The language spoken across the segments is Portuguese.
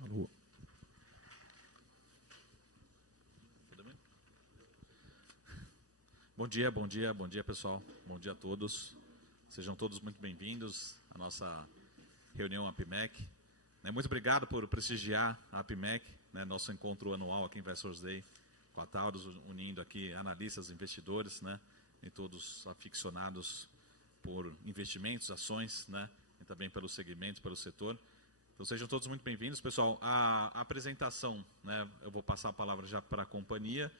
Alô. Bom dia pessoal, bom dia a todos. Sejam todos muito bem-vindos à nossa reunião APIMEC. Muito obrigado por prestigiar a APIMEC, nosso encontro anual aqui em Investors Day com a Taurus, unindo aqui analistas, investidores, e todos aficionados por investimentos, ações, e também pelo segmento, pelo setor. Então sejam todos muito bem-vindos, pessoal. A apresentação, eu vou passar a palavra já para a companhia.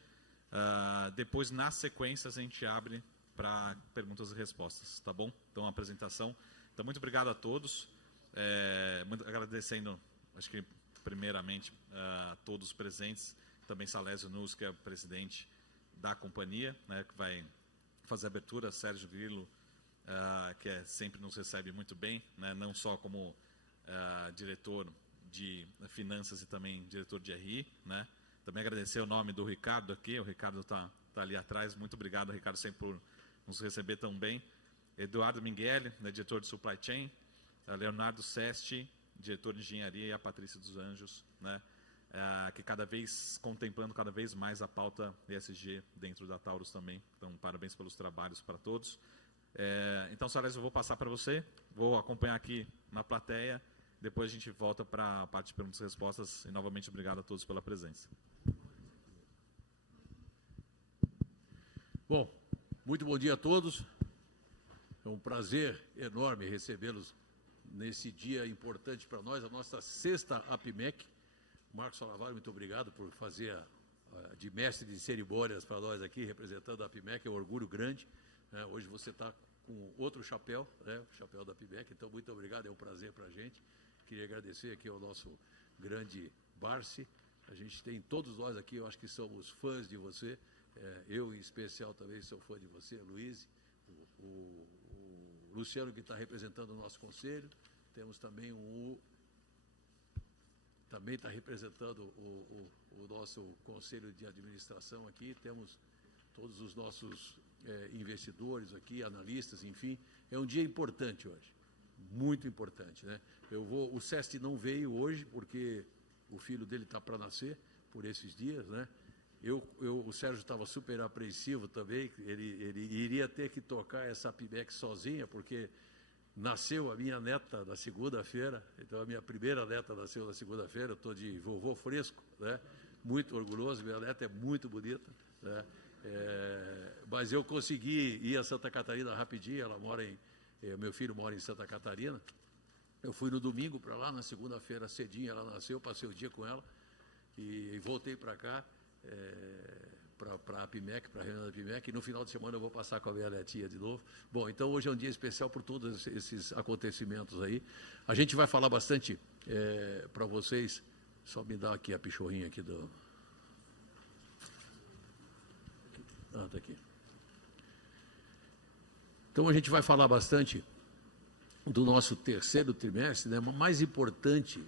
Depois, na sequência, a gente abre para perguntas e respostas, tá bom? Então, a apresentação. Então, muito obrigado a todos. Muito agradecendo, acho que primeiramente, a todos os presentes. Também Salésio Nus, que é o presidente da companhia, que vai fazer a abertura. Sérgio Grilo, que sempre nos recebe muito bem, não só como diretor de finanças e também diretor de RI, Também agradecer o nome do Ricardo aqui, o Ricardo está ali atrás. Muito obrigado, Ricardo, sempre por nos receber tão bem. Eduardo Minguelli, diretor de Supply Chain. Leonardo Sesti, diretor de Engenharia, e a Patrícia dos Anjos, que contemplando cada vez mais a pauta ESG dentro da Taurus também. Então, parabéns pelos trabalhos para todos. Então, Salésio, eu vou passar para você, vou acompanhar aqui na plateia, depois a gente volta para a parte de perguntas e respostas, e novamente obrigado a todos pela presença. Bom, muito bom dia a todos. É um prazer enorme recebê-los nesse dia importante para nós, a nossa sexta APIMEC. Marcos Salavari, muito obrigado por fazer de mestre de cerimônias para nós aqui, representando a APIMEC, é um orgulho grande. Hoje você está com outro chapéu, o chapéu da APIMEC, então muito obrigado, é um prazer para a gente. Queria agradecer aqui ao nosso grande Barsi. A gente tem, todos nós aqui, eu acho que somos fãs de você. Eu, em especial, também sou fã de você, Luiz. O Luciano, que está representando o nosso conselho. Temos também também está representando o nosso conselho de administração aqui. Temos todos os nossos investidores aqui, analistas, enfim. É um dia importante hoje. Muito importante, O Sesti não veio hoje porque o filho dele está para nascer por esses dias, O Sérgio estava super apreensivo também, ele iria ter que tocar essa APIMEC sozinha, porque nasceu a minha neta na segunda-feira, então a minha primeira neta nasceu na segunda-feira, eu estou de vovô fresco, Muito orgulhoso, minha neta é muito bonita, mas eu consegui ir a Santa Catarina rapidinho, meu filho mora em Santa Catarina. Eu fui no domingo para lá, na segunda-feira cedinho ela nasceu, passei o dia com ela e voltei para cá, para a APIMEC, para a reunião da APIMEC, e no final de semana eu vou passar com a minha netinha de novo. Bom, então hoje é um dia especial por todos esses acontecimentos aí. A gente vai falar bastante para vocês, só me dá aqui a pichorrinha aqui do... está aqui. Então a gente vai falar bastante do nosso terceiro trimestre, mas mais importante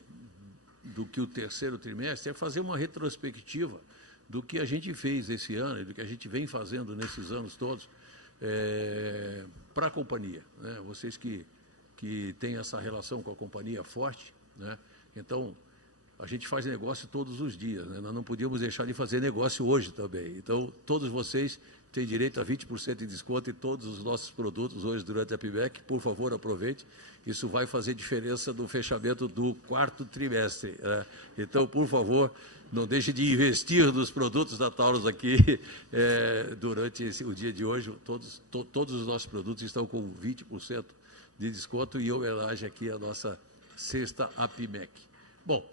do que o terceiro trimestre é fazer uma retrospectiva do que a gente fez esse ano e do que a gente vem fazendo nesses anos todos para a companhia. Vocês que têm essa relação com a companhia forte, então a gente faz negócio todos os dias, nós não podíamos deixar de fazer negócio hoje também. Então, todos vocês têm direito a 20% de desconto em todos os nossos produtos hoje durante a APIMEC. Por favor, aproveite. Isso vai fazer diferença no fechamento do quarto trimestre. Então, por favor, não deixe de investir nos produtos da Taurus aqui durante o dia de hoje. Todos os nossos produtos estão com 20% de desconto em homenagem aqui à nossa sexta APIMEC. Bom,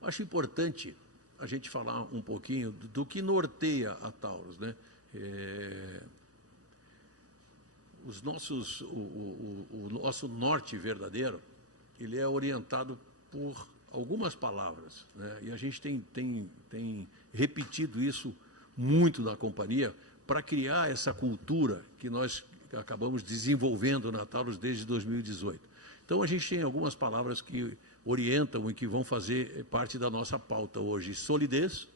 acho importante a gente falar um pouquinho do que norteia a Taurus, O nosso norte verdadeiro, ele é orientado por algumas palavras, e a gente tem repetido isso muito na companhia para criar essa cultura que nós acabamos desenvolvendo na Taurus desde 2018. Então, a gente tem algumas palavras que orientam e que vão fazer parte da nossa pauta hoje. Solidez,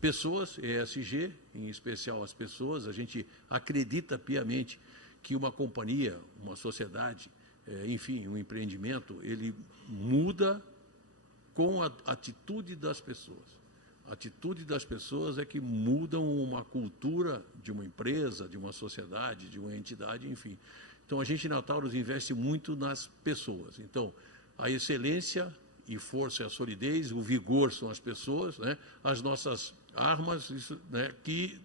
pessoas, ESG, em especial as pessoas. A gente acredita piamente que uma companhia, uma sociedade, enfim, um empreendimento, ele muda com a atitude das pessoas. A atitude das pessoas é que mudam uma cultura de uma empresa, de uma sociedade, de uma entidade, enfim. Então, a gente na Taurus investe muito nas pessoas. Então, a excelência e força é a solidez, o vigor são as pessoas, né? As nossas armas, isso, né, que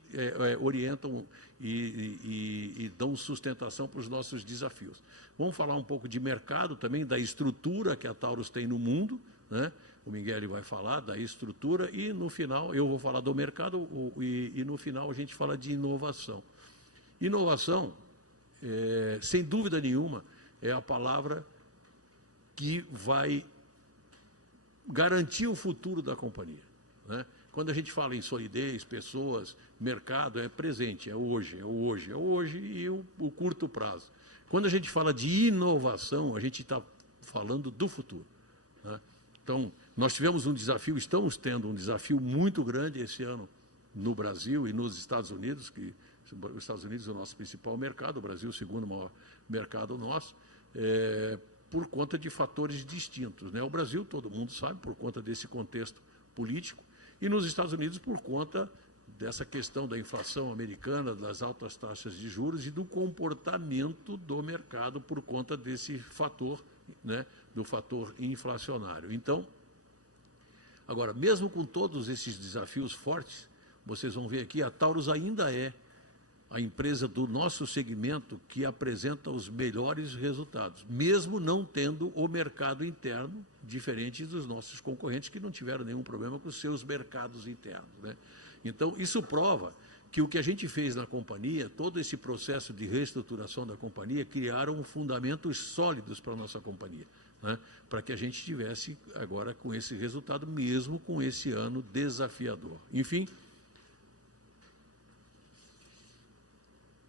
orientam e dão sustentação para os nossos desafios. Vamos falar um pouco de mercado também, da estrutura que a Taurus tem no mundo, né? O Miguel vai falar da estrutura e, no final, eu vou falar do mercado e no final, a gente fala de inovação. Inovação, sem dúvida nenhuma, é a palavra que vai garantir o futuro da companhia, né? Quando a gente fala em solidez, pessoas, mercado, é presente, é hoje e o curto prazo. Quando a gente fala de inovação, a gente está falando do futuro, né? Então, nós tivemos um desafio, estamos tendo um desafio muito grande esse ano no Brasil e nos Estados Unidos, que os Estados Unidos é o nosso principal mercado, o Brasil é o segundo maior mercado nosso, por conta de fatores distintos, né? O Brasil, todo mundo sabe, por conta desse contexto político, e nos Estados Unidos por conta dessa questão da inflação americana, das altas taxas de juros e do comportamento do mercado por conta desse fator, né, do fator inflacionário. Então, agora, mesmo com todos esses desafios fortes, vocês vão ver aqui, a Taurus ainda é a empresa do nosso segmento que apresenta os melhores resultados, mesmo não tendo o mercado interno, diferente dos nossos concorrentes que não tiveram nenhum problema com os seus mercados internos, né? Então, isso prova que o que a gente fez na companhia, todo esse processo de reestruturação da companhia, criaram fundamentos sólidos para a nossa companhia, né? Para que a gente tivesse agora com esse resultado, mesmo com esse ano desafiador. Enfim,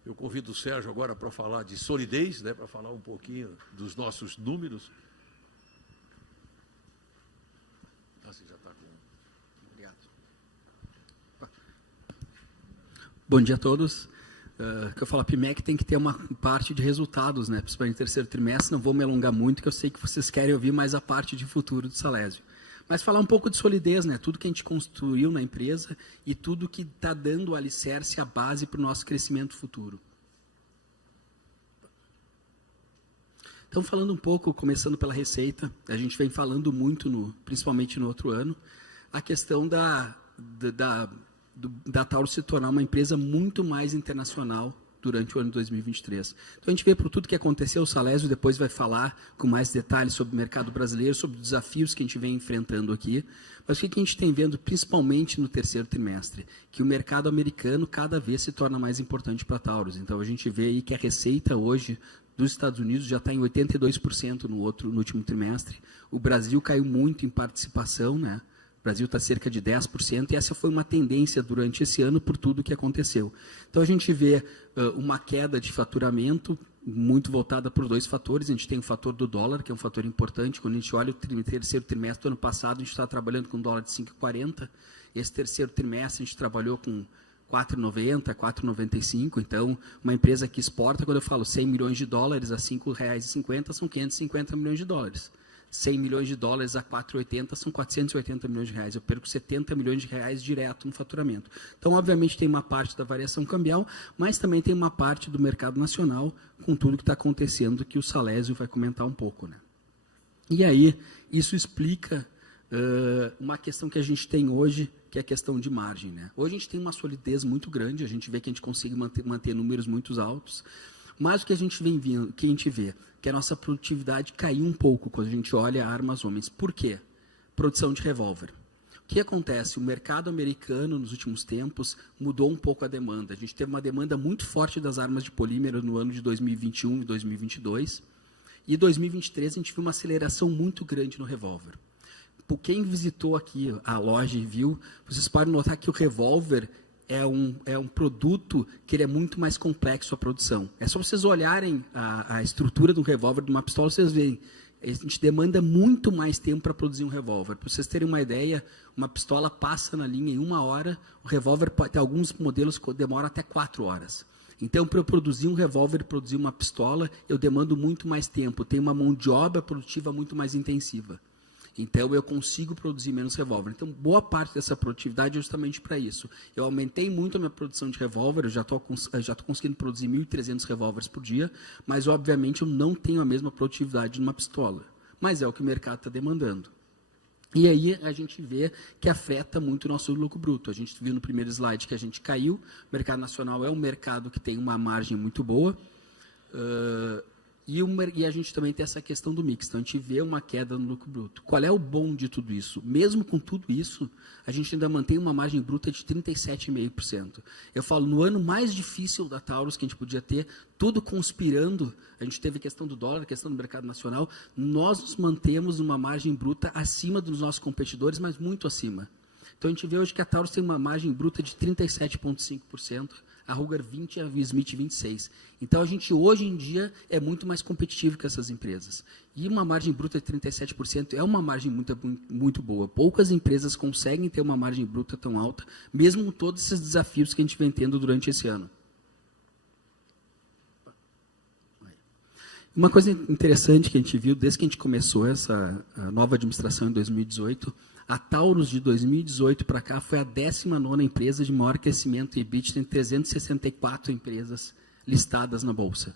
eu convido o Sérgio agora para falar de solidez, né, para falar um pouquinho dos nossos números. Você já está com... Obrigado. Bom dia a todos. Que eu falo, a PMEC tem que ter uma parte de resultados, né, principalmente no terceiro trimestre. Não vou me alongar muito, que eu sei que vocês querem ouvir mais a parte de futuro do Salesio. Mas falar um pouco de solidez, né? Tudo que a gente construiu na empresa e tudo que está dando o alicerce, a base para o nosso crescimento futuro. Então, falando um pouco, começando pela receita, a gente vem falando muito, principalmente no outro ano, a questão da Taurus se tornar uma empresa muito mais internacional durante o ano de 2023. Então, a gente vê por tudo que aconteceu, o Salesio depois vai falar com mais detalhes sobre o mercado brasileiro, sobre os desafios que a gente vem enfrentando aqui. Mas o que a gente tem vendo, principalmente no terceiro trimestre? Que o mercado americano cada vez se torna mais importante para a Taurus. Então, a gente vê aí que a receita hoje dos Estados Unidos já está em 82% no último trimestre. O Brasil caiu muito em participação, né? O Brasil está cerca de 10%, e essa foi uma tendência durante esse ano por tudo que aconteceu. Então, a gente vê uma queda de faturamento muito voltada por dois fatores. A gente tem o fator do dólar, que é um fator importante. Quando a gente olha o terceiro trimestre do ano passado, a gente está trabalhando com um dólar de 5,40. Esse terceiro trimestre, a gente trabalhou com 4,90, 4,95. Então, uma empresa que exporta, quando eu falo 100 milhões de dólares a R$ 5,50, são 550 milhões de dólares. 100 milhões de dólares a 4,80 são 480 milhões de reais. Eu perco 70 milhões de reais direto no faturamento. Então, obviamente, tem uma parte da variação cambial, mas também tem uma parte do mercado nacional com tudo que está acontecendo, que o Salesio vai comentar um pouco, né? E aí, isso explica uma questão que a gente tem hoje, que é a questão de margem, né? Hoje a gente tem uma solidez muito grande, a gente vê que a gente consegue manter números muito altos, mas o que a gente vê, que a nossa produtividade caiu um pouco quando a gente olha armas homens. Por quê? Produção de revólver. O que acontece? O mercado americano, nos últimos tempos, mudou um pouco a demanda. A gente teve uma demanda muito forte das armas de polímero no ano de 2021 e 2022. E em 2023 a gente viu uma aceleração muito grande no revólver. Por quem visitou aqui a loja e viu, vocês podem notar que o revólver é um produto que ele é muito mais complexo a produção. É só vocês olharem a estrutura do revólver, de uma pistola, vocês veem. A gente demanda muito mais tempo para produzir um revólver. Para vocês terem uma ideia, uma pistola passa na linha em 1 hora, o revólver pode ter alguns modelos que demoram até 4 horas. Então, para eu produzir um revólver e produzir uma pistola, eu demando muito mais tempo, tenho uma mão de obra produtiva muito mais intensiva. Então, eu consigo produzir menos revólver. Então, boa parte dessa produtividade é justamente para isso. Eu aumentei muito a minha produção de revólver, eu já estou conseguindo produzir 1.300 revólveres por dia, mas, obviamente, eu não tenho a mesma produtividade numa pistola. Mas é o que o mercado está demandando. E aí a gente vê que afeta muito o nosso lucro bruto. A gente viu no primeiro slide que a gente caiu. O mercado nacional é um mercado que tem uma margem muito boa. E a gente também tem essa questão do mix. Então, a gente vê uma queda no lucro bruto. Qual é o bom de tudo isso? Mesmo com tudo isso, a gente ainda mantém uma margem bruta de 37,5%. Eu falo, no ano mais difícil da Taurus, que a gente podia ter, tudo conspirando, a gente teve a questão do dólar, a questão do mercado nacional, nós nos mantemos uma margem bruta acima dos nossos competidores, mas muito acima. Então, a gente vê hoje que a Taurus tem uma margem bruta de 37,5%, a Ruger 20% e a Smith 26%. Então, a gente hoje em dia é muito mais competitivo que essas empresas. E uma margem bruta de 37% é uma margem muito boa. Poucas empresas conseguem ter uma margem bruta tão alta, mesmo com todos esses desafios que a gente vem tendo durante esse ano. Uma coisa interessante que a gente viu, desde que a gente começou essa nova administração em 2018, a Taurus de 2018 para cá foi a 19ª empresa de maior crescimento em EBITDA, em 364 empresas listadas na Bolsa.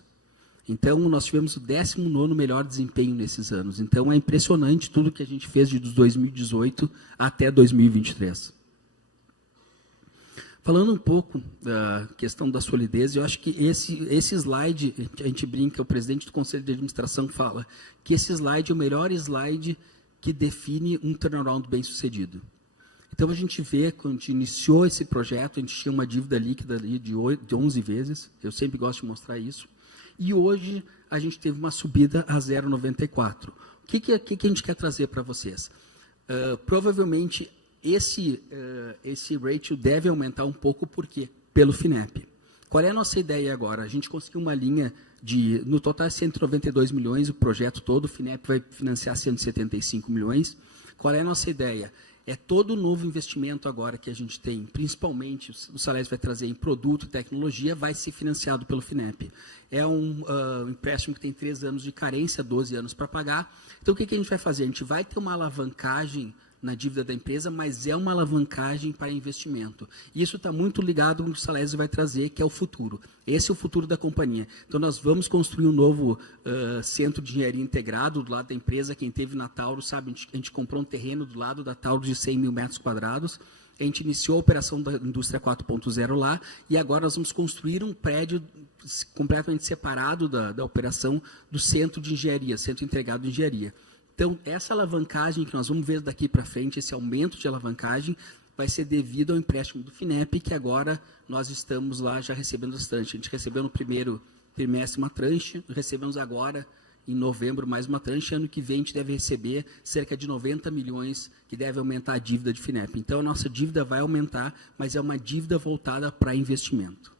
Então, nós tivemos o 19º melhor desempenho nesses anos. Então, é impressionante tudo que a gente fez de 2018 até 2023. Falando um pouco da questão da solidez, eu acho que esse slide, a gente brinca, o presidente do Conselho de Administração fala que esse slide é o melhor slide que define um turnaround bem sucedido. Então, a gente vê, quando a gente iniciou esse projeto, a gente tinha uma dívida líquida ali de 11 vezes, eu sempre gosto de mostrar isso, e hoje a gente teve uma subida a 0,94. O que a gente quer trazer para vocês? Provavelmente, esse ratio deve aumentar um pouco, por quê? Pelo FINEP. Qual é a nossa ideia agora? A gente conseguiu uma linha de, no total, 192 milhões, o projeto todo, o FINEP vai financiar 175 milhões. Qual é a nossa ideia? É todo o novo investimento agora que a gente tem, principalmente o Salesio vai trazer em produto e tecnologia, vai ser financiado pelo FINEP. É um empréstimo que tem 3 anos de carência, 12 anos para pagar. Então, o que a gente vai fazer? A gente vai ter uma alavancagem na dívida da empresa, mas é uma alavancagem para investimento. Isso está muito ligado com o que o Salesio vai trazer, que é o futuro. Esse é o futuro da companhia. Então, nós vamos construir um novo centro de engenharia integrado do lado da empresa. Quem teve na Taurus sabe, a gente comprou um terreno do lado da Taurus de 100 mil metros quadrados. A gente iniciou a operação da indústria 4.0 lá e agora nós vamos construir um prédio completamente separado da operação do centro de engenharia, centro integrado de engenharia. Então, essa alavancagem que nós vamos ver daqui para frente, esse aumento de alavancagem, vai ser devido ao empréstimo do FINEP, que agora nós estamos lá já recebendo as tranches. A gente recebeu no primeiro trimestre uma tranche, recebemos agora, em novembro, mais uma tranche. Ano que vem, a gente deve receber cerca de 90 milhões, que deve aumentar a dívida de FINEP. Então, a nossa dívida vai aumentar, mas é uma dívida voltada para investimento.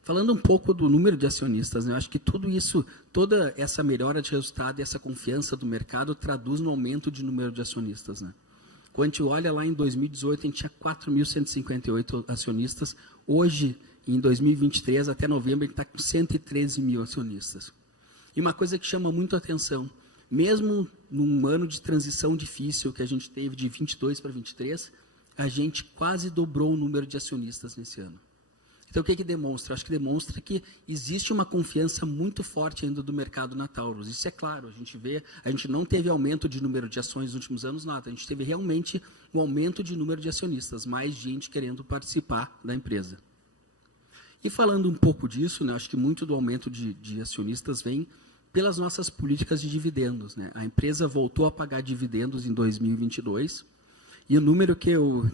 Falando um pouco do número de acionistas, né, eu acho que tudo isso, toda essa melhora de resultado e essa confiança do mercado traduz no aumento de número de acionistas. Né? Quando a gente olha lá em 2018, a gente tinha 4.158 acionistas. Hoje, em 2023, até novembro, a gente está com 113 mil acionistas. E uma coisa que chama muito a atenção, mesmo num ano de transição difícil que a gente teve de 22 para 23, a gente quase dobrou o número de acionistas nesse ano. Então, o que demonstra? Acho que demonstra que existe uma confiança muito forte ainda do mercado na Taurus. Isso é claro, a gente vê, a gente não teve aumento de número de ações nos últimos anos, nada. A gente teve realmente um aumento de número de acionistas, mais gente querendo participar da empresa. E falando um pouco disso, né, acho que muito do aumento de acionistas vem pelas nossas políticas de dividendos. Né? A empresa voltou a pagar dividendos em 2022, e o número que eu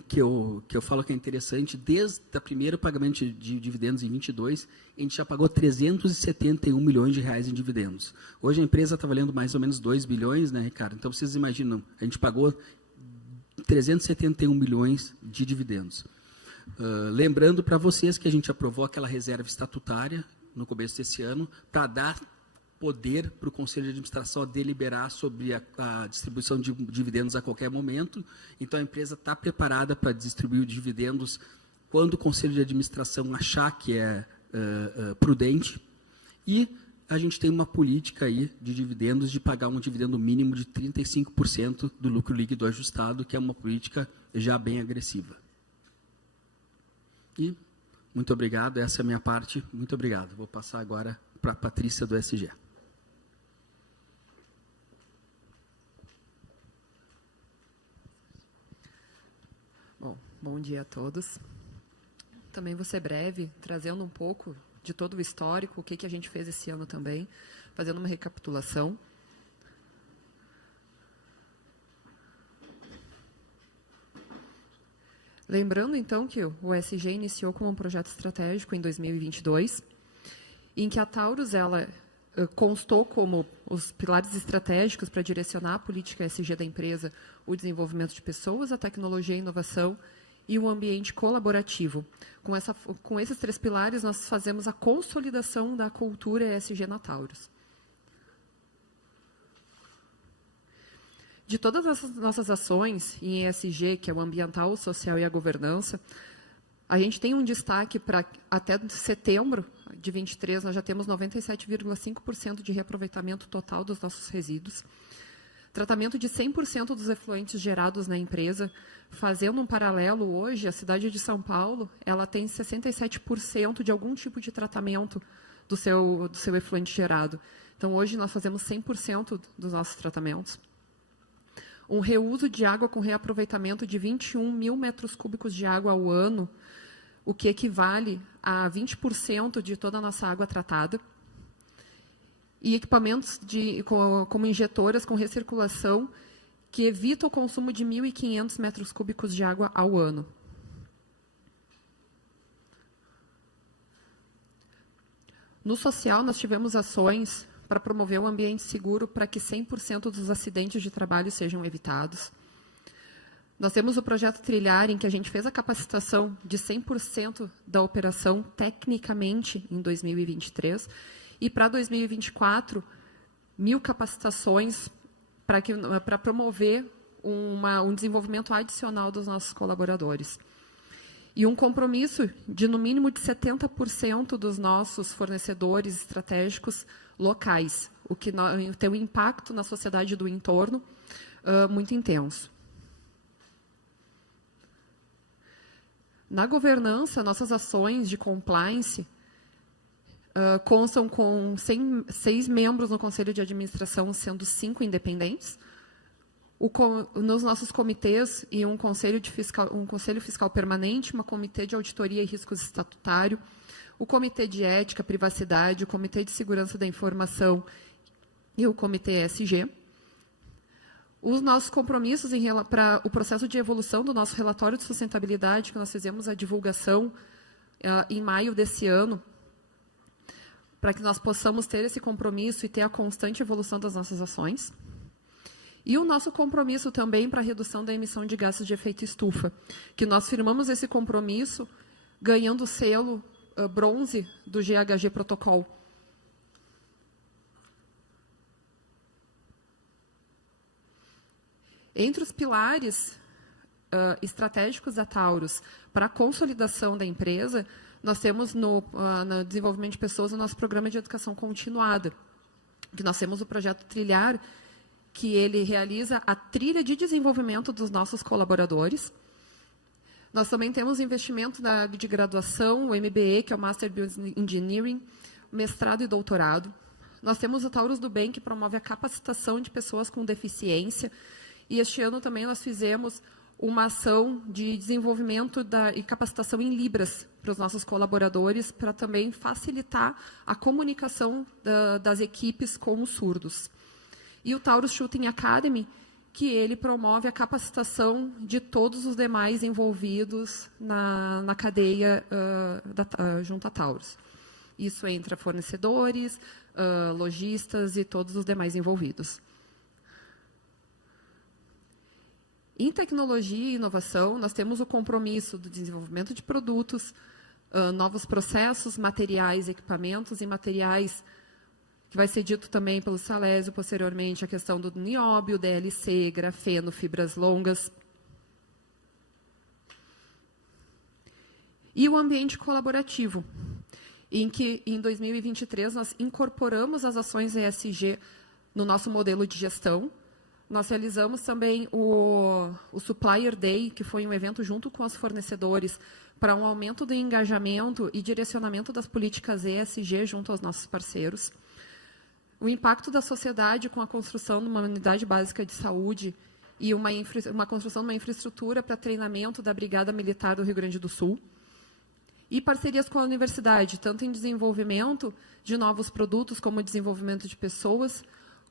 falo que é interessante, desde o primeiro pagamento de dividendos em 22, a gente já pagou 371 milhões de reais em dividendos. Hoje a empresa está valendo mais ou menos 2 bilhões, né, Ricardo? Então, vocês imaginam, a gente pagou 371 milhões de dividendos. Lembrando para vocês que a gente aprovou aquela reserva estatutária no começo desse ano para dar poder para o Conselho de Administração a deliberar sobre a distribuição de dividendos a qualquer momento. Então, a empresa está preparada para distribuir dividendos quando o Conselho de Administração achar que é prudente. E a gente tem uma política aí de dividendos de pagar um dividendo mínimo de 35% do lucro líquido ajustado, que é uma política já bem agressiva. E muito obrigado, essa é a minha parte. Muito obrigado. Vou passar agora para a Patrícia do SG. Bom dia a todos. Também vou ser breve, trazendo um pouco de todo o histórico, o que a gente fez esse ano também, fazendo uma recapitulação. Lembrando, então, que o ESG iniciou como um projeto estratégico em 2022, em que a Taurus ela constou como os pilares estratégicos para direcionar a política ESG da empresa, o desenvolvimento de pessoas, a tecnologia e a inovação e um ambiente colaborativo. Com esses 3 pilares, nós fazemos a consolidação da cultura ESG na Taurus. De todas as nossas ações em ESG, que é o ambiental, o social e a governança, a gente tem um destaque para até setembro de 23, nós já temos 97,5% de reaproveitamento total dos nossos resíduos. Tratamento de 100% dos efluentes gerados na empresa, fazendo um paralelo hoje, a cidade de São Paulo, ela tem 67% de algum tipo de tratamento do seu efluente gerado. Então, hoje, nós fazemos 100% dos nossos tratamentos. Um reuso de água com reaproveitamento de 21 mil metros cúbicos de água ao ano, o que equivale a 20% de toda a nossa água tratada. E equipamentos como injetoras com recirculação, que evita o consumo de 1.500 metros cúbicos de água ao ano. No social, nós tivemos ações para promover um ambiente seguro para que 100% dos acidentes de trabalho sejam evitados. Nós temos o projeto Trilhar, em que a gente fez a capacitação de 100% da operação tecnicamente em 2023, e para 2024, 1.000 capacitações para promover um desenvolvimento adicional dos nossos colaboradores. E um compromisso de, no mínimo, de 70% dos nossos fornecedores estratégicos locais, o que tem um impacto na sociedade do entorno muito intenso. Na governança, nossas ações de compliance constam com 6 membros no Conselho de Administração, sendo 5 independentes. Nos nossos comitês e um conselho fiscal permanente, um comitê de auditoria e riscos estatutário, o comitê de ética, privacidade, o comitê de segurança da informação e o comitê ESG. Os nossos compromissos para o processo de evolução do nosso relatório de sustentabilidade, que nós fizemos a divulgação em maio desse ano, para que nós possamos ter esse compromisso e ter a constante evolução das nossas ações. E o nosso compromisso também para a redução da emissão de gases de efeito estufa, que nós firmamos esse compromisso ganhando o selo bronze do GHG Protocol. Entre os pilares estratégicos da Taurus para a consolidação da empresa, nós temos no desenvolvimento de pessoas o nosso programa de educação continuada, que nós temos o projeto Trilhar, que ele realiza a trilha de desenvolvimento dos nossos colaboradores. Nós também temos investimento de graduação, o MBA, que é o Master Bioengineering, mestrado e doutorado. Nós temos o Taurus do Bem, que promove a capacitação de pessoas com deficiência. E este ano também nós fizemos uma ação de desenvolvimento e capacitação em Libras para os nossos colaboradores, para também facilitar a comunicação das equipes com os surdos. E o Taurus Shooting Academy, que ele promove a capacitação de todos os demais envolvidos na cadeia junto à Taurus. Isso entra fornecedores, lojistas e todos os demais envolvidos. Em tecnologia e inovação, nós temos o compromisso do desenvolvimento de produtos, novos processos, materiais, equipamentos e materiais, que vai ser dito também pelo Salésio posteriormente, a questão do nióbio, DLC, grafeno, fibras longas. E o ambiente colaborativo, em que, em 2023, nós incorporamos as ações ESG no nosso modelo de gestão. Nós realizamos também o Supplier Day, que foi um evento junto com os fornecedores, para um aumento do engajamento e direcionamento das políticas ESG junto aos nossos parceiros. O impacto da sociedade com a construção de uma unidade básica de saúde e uma construção de uma infraestrutura para treinamento da Brigada Militar do Rio Grande do Sul. E parcerias com a universidade, tanto em desenvolvimento de novos produtos, como desenvolvimento de pessoas,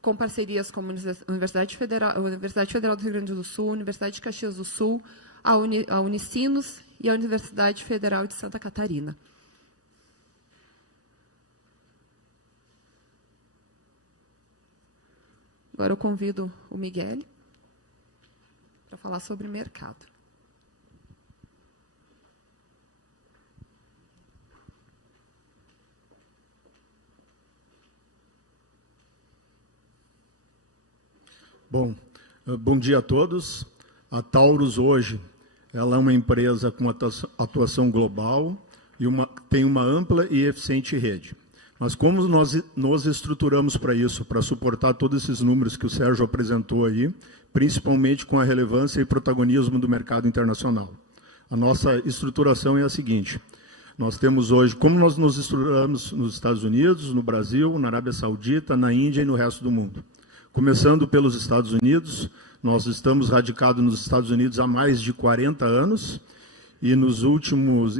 com parcerias como a Universidade Federal do Rio Grande do Sul, a Universidade de Caxias do Sul, a Unicinos e a Universidade Federal de Santa Catarina. Agora eu convido o Miguel para falar sobre mercado. Bom dia a todos. A Taurus hoje ela é uma empresa com atuação global e tem uma ampla e eficiente rede. Mas como nós nos estruturamos para isso, para suportar todos esses números que o Sérgio apresentou aí, principalmente com a relevância e protagonismo do mercado internacional? A nossa estruturação é a seguinte: nós temos hoje, como nós nos estruturamos nos Estados Unidos, no Brasil, na Arábia Saudita, na Índia e no resto do mundo. Começando pelos Estados Unidos, nós estamos radicados nos Estados Unidos há mais de 40 anos e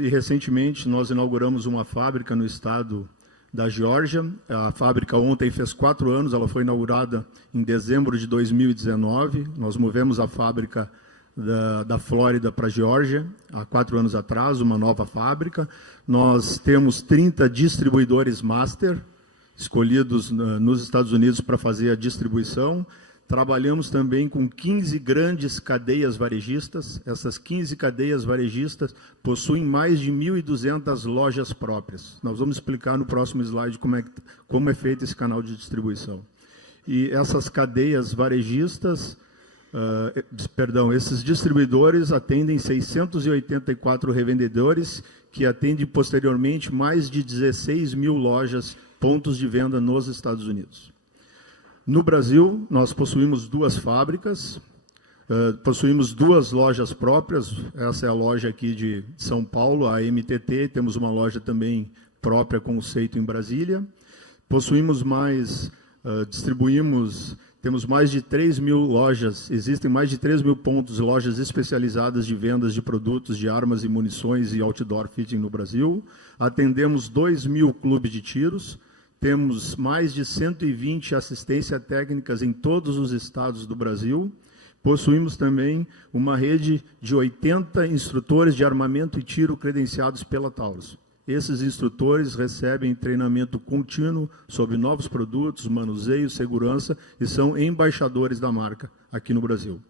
recentemente nós inauguramos uma fábrica no estado da Geórgia. A fábrica ontem fez 4 anos, ela foi inaugurada em dezembro de 2019. Nós movemos a fábrica da Flórida para a Geórgia há 4 anos atrás, uma nova fábrica. Nós temos 30 distribuidores master, escolhidos nos Estados Unidos para fazer a distribuição. Trabalhamos também com 15 grandes cadeias varejistas. Essas 15 cadeias varejistas possuem mais de 1.200 lojas próprias. Nós vamos explicar no próximo slide como é feito esse canal de distribuição. E essas cadeias varejistas, esses distribuidores atendem 684 revendedores, que atendem posteriormente mais de 16 mil lojas, pontos de venda nos Estados Unidos. No Brasil, nós possuímos 2 fábricas, possuímos 2 lojas próprias. Essa é a loja aqui de São Paulo, a MTT, temos uma loja também própria, conceito, em Brasília. Possuímos mais, temos mais de 3 mil lojas, existem mais de 3 mil pontos, lojas especializadas de vendas de produtos de armas e munições e outdoor fitting no Brasil. Atendemos 2 mil clubes de tiros. Temos mais de 120 assistências técnicas em todos os estados do Brasil. Possuímos também uma rede de 80 instrutores de armamento e tiro credenciados pela Taurus. Esses instrutores recebem treinamento contínuo sobre novos produtos, manuseio, segurança e são embaixadores da marca aqui no Brasil.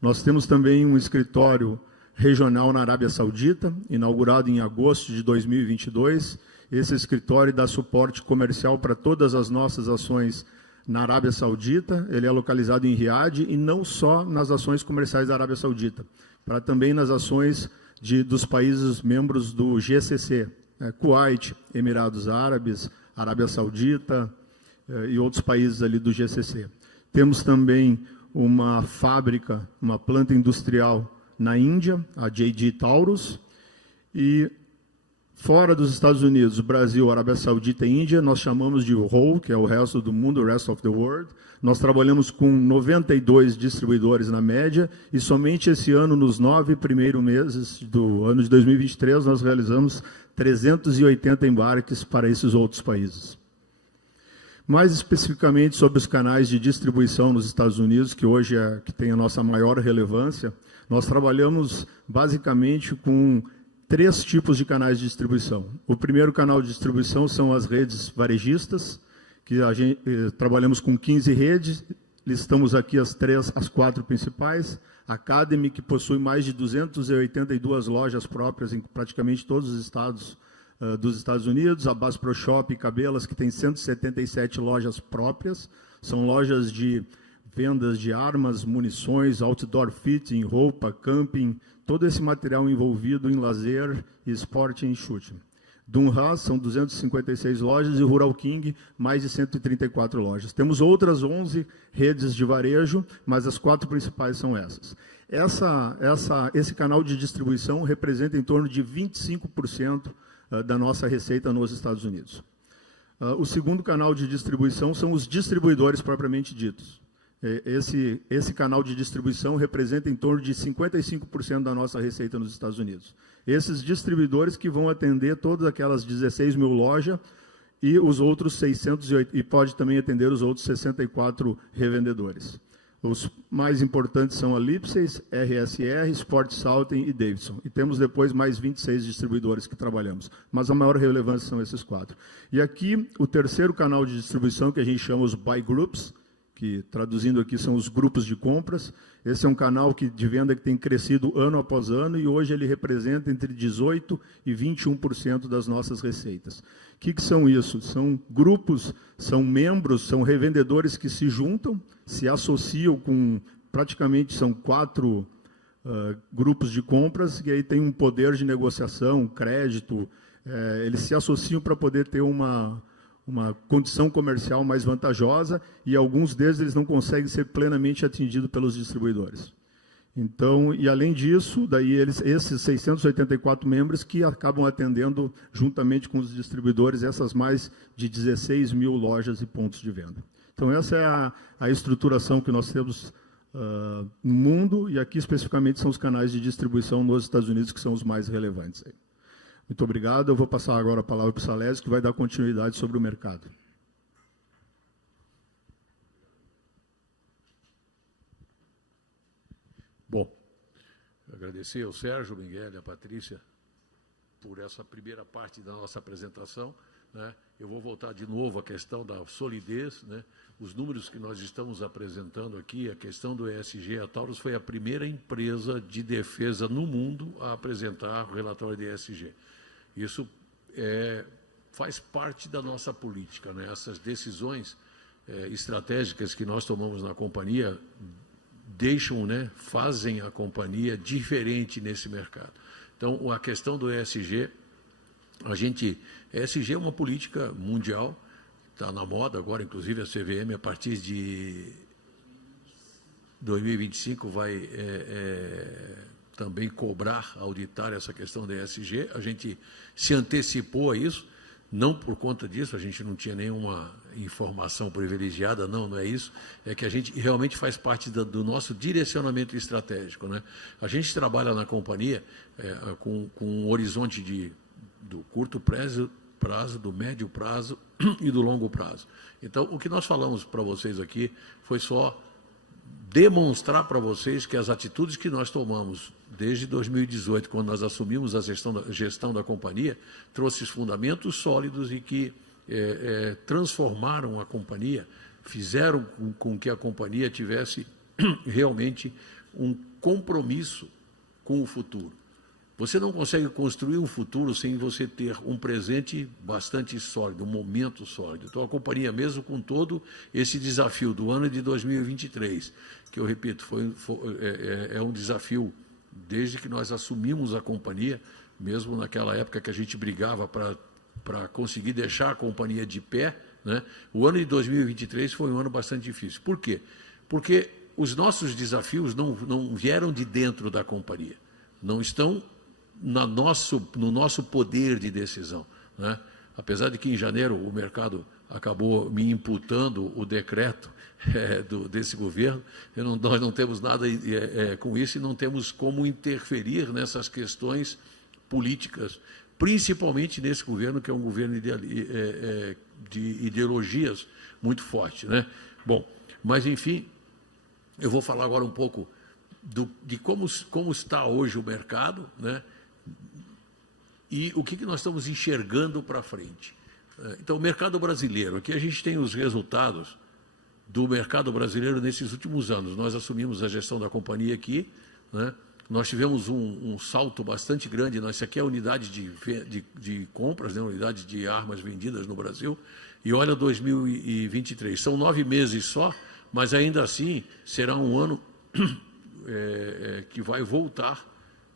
Nós temos também um escritório regional na Arábia Saudita, inaugurado em agosto de 2022. Esse escritório dá suporte comercial para todas as nossas ações na Arábia Saudita. Ele é localizado em Riad e não só nas ações comerciais da Arábia Saudita, para também nas ações dos países membros do GCC, Kuwait, Emirados Árabes, Arábia Saudita e outros países ali do GCC. Temos também uma fábrica, uma planta industrial na Índia, a JD Taurus, e fora dos Estados Unidos, Brasil, Arábia Saudita e Índia, nós chamamos de whole, que é o resto do mundo, o rest of the world. Nós trabalhamos com 92 distribuidores na média e somente esse ano, nos 9 primeiros meses do ano de 2023, nós realizamos 380 embarques para esses outros países. Mais especificamente sobre os canais de distribuição nos Estados Unidos, que hoje que tem a nossa maior relevância, nós trabalhamos basicamente com 3 tipos de canais de distribuição. O primeiro canal de distribuição são as redes varejistas, que trabalhamos com 15 redes, listamos aqui as 4 principais. A Academy, que possui mais de 282 lojas próprias em praticamente todos os estados dos Estados Unidos. A Bass Pro Shop e Cabelas, que tem 177 lojas próprias, são lojas de vendas de armas, munições, outdoor fitting, roupa, camping, todo esse material envolvido em lazer, esporte e shooting. Dunhaas, são 256 lojas, e Rural King, mais de 134 lojas. Temos outras 11 redes de varejo, mas as 4 principais são essas. Esse canal de distribuição representa em torno de 25% da nossa receita nos Estados Unidos. O segundo canal de distribuição são os distribuidores propriamente ditos. Esse canal de distribuição representa em torno de 55% da nossa receita nos Estados Unidos. Esses distribuidores que vão atender todas aquelas 16 mil lojas e os outros 608, e pode também atender os outros 64 revendedores. Os mais importantes são a Lipsys, RSR, Sport Salten e Davidson. E temos depois mais 26 distribuidores que trabalhamos. Mas a maior relevância são esses 4. E aqui, o terceiro canal de distribuição, que a gente chama os Buy Groups, que traduzindo aqui são os grupos de compras. Esse é um canal de venda que tem crescido ano após ano e hoje ele representa entre 18% e 21% das nossas receitas. O que são isso? São grupos, são membros, são revendedores que se juntam, se associam com, praticamente são 4 grupos de compras, e aí tem um poder de negociação, crédito, eles se associam para poder ter uma condição comercial mais vantajosa, e alguns deles eles não conseguem ser plenamente atendidos pelos distribuidores. Então, e além disso, daí esses 684 membros que acabam atendendo, juntamente com os distribuidores, essas mais de 16 mil lojas e pontos de venda. Então, essa é a estruturação que nós temos no mundo, e aqui especificamente são os canais de distribuição nos Estados Unidos, que são os mais relevantes aí. Muito obrigado. Eu vou passar agora a palavra para o Salésio, que vai dar continuidade sobre o mercado. Bom, agradecer ao Sérgio, ao Miguel e à Patrícia por essa primeira parte da nossa apresentação, né? Eu vou voltar de novo à questão da solidez, né? Os números que nós estamos apresentando aqui, a questão do ESG, a Taurus foi a primeira empresa de defesa no mundo a apresentar o relatório de ESG. Isso faz parte da nossa política, né? Essas decisões estratégicas que nós tomamos na companhia deixam, né, fazem a companhia diferente nesse mercado. Então, a questão do ESG, ESG é uma política mundial, está na moda agora, inclusive a CVM, a partir de 2025, vai também cobrar, auditar essa questão da ESG. A gente se antecipou a isso, não por conta disso, a gente não tinha nenhuma informação privilegiada, não é isso, é que a gente realmente faz parte do nosso direcionamento estratégico, né? A gente trabalha na companhia com um horizonte do curto prazo, do médio prazo e do longo prazo. Então, o que nós falamos para vocês aqui foi só demonstrar para vocês que as atitudes que nós tomamos desde 2018, quando nós assumimos a gestão da companhia, trouxe fundamentos sólidos e que transformaram a companhia, fizeram com que a companhia tivesse realmente um compromisso com o futuro. Você não consegue construir um futuro sem você ter um presente bastante sólido, um momento sólido. Então, a companhia, mesmo com todo esse desafio do ano de 2023, que eu repito, é um desafio desde que nós assumimos a companhia, mesmo naquela época que a gente brigava para conseguir deixar a companhia de pé, né? O ano de 2023 foi um ano bastante difícil. Por quê? Porque os nossos desafios não vieram de dentro da companhia, não estão no nosso poder de decisão, né? Apesar de que em janeiro o mercado acabou me imputando o decreto desse governo, nós não temos nada com isso e não temos como interferir nessas questões políticas, principalmente nesse governo, que é um governo de ideologias muito forte, né? Bom, mas enfim, eu vou falar agora um pouco de como está hoje o mercado, né? E o que nós estamos enxergando para frente. Então, o mercado brasileiro, aqui a gente tem os resultados do mercado brasileiro nesses últimos anos. Nós assumimos a gestão da companhia aqui, né? Nós tivemos um salto bastante grande. Essa aqui é a unidade de compras, né? Unidade de armas vendidas no Brasil. E olha 2023, são 9 meses só, mas ainda assim será um ano que vai voltar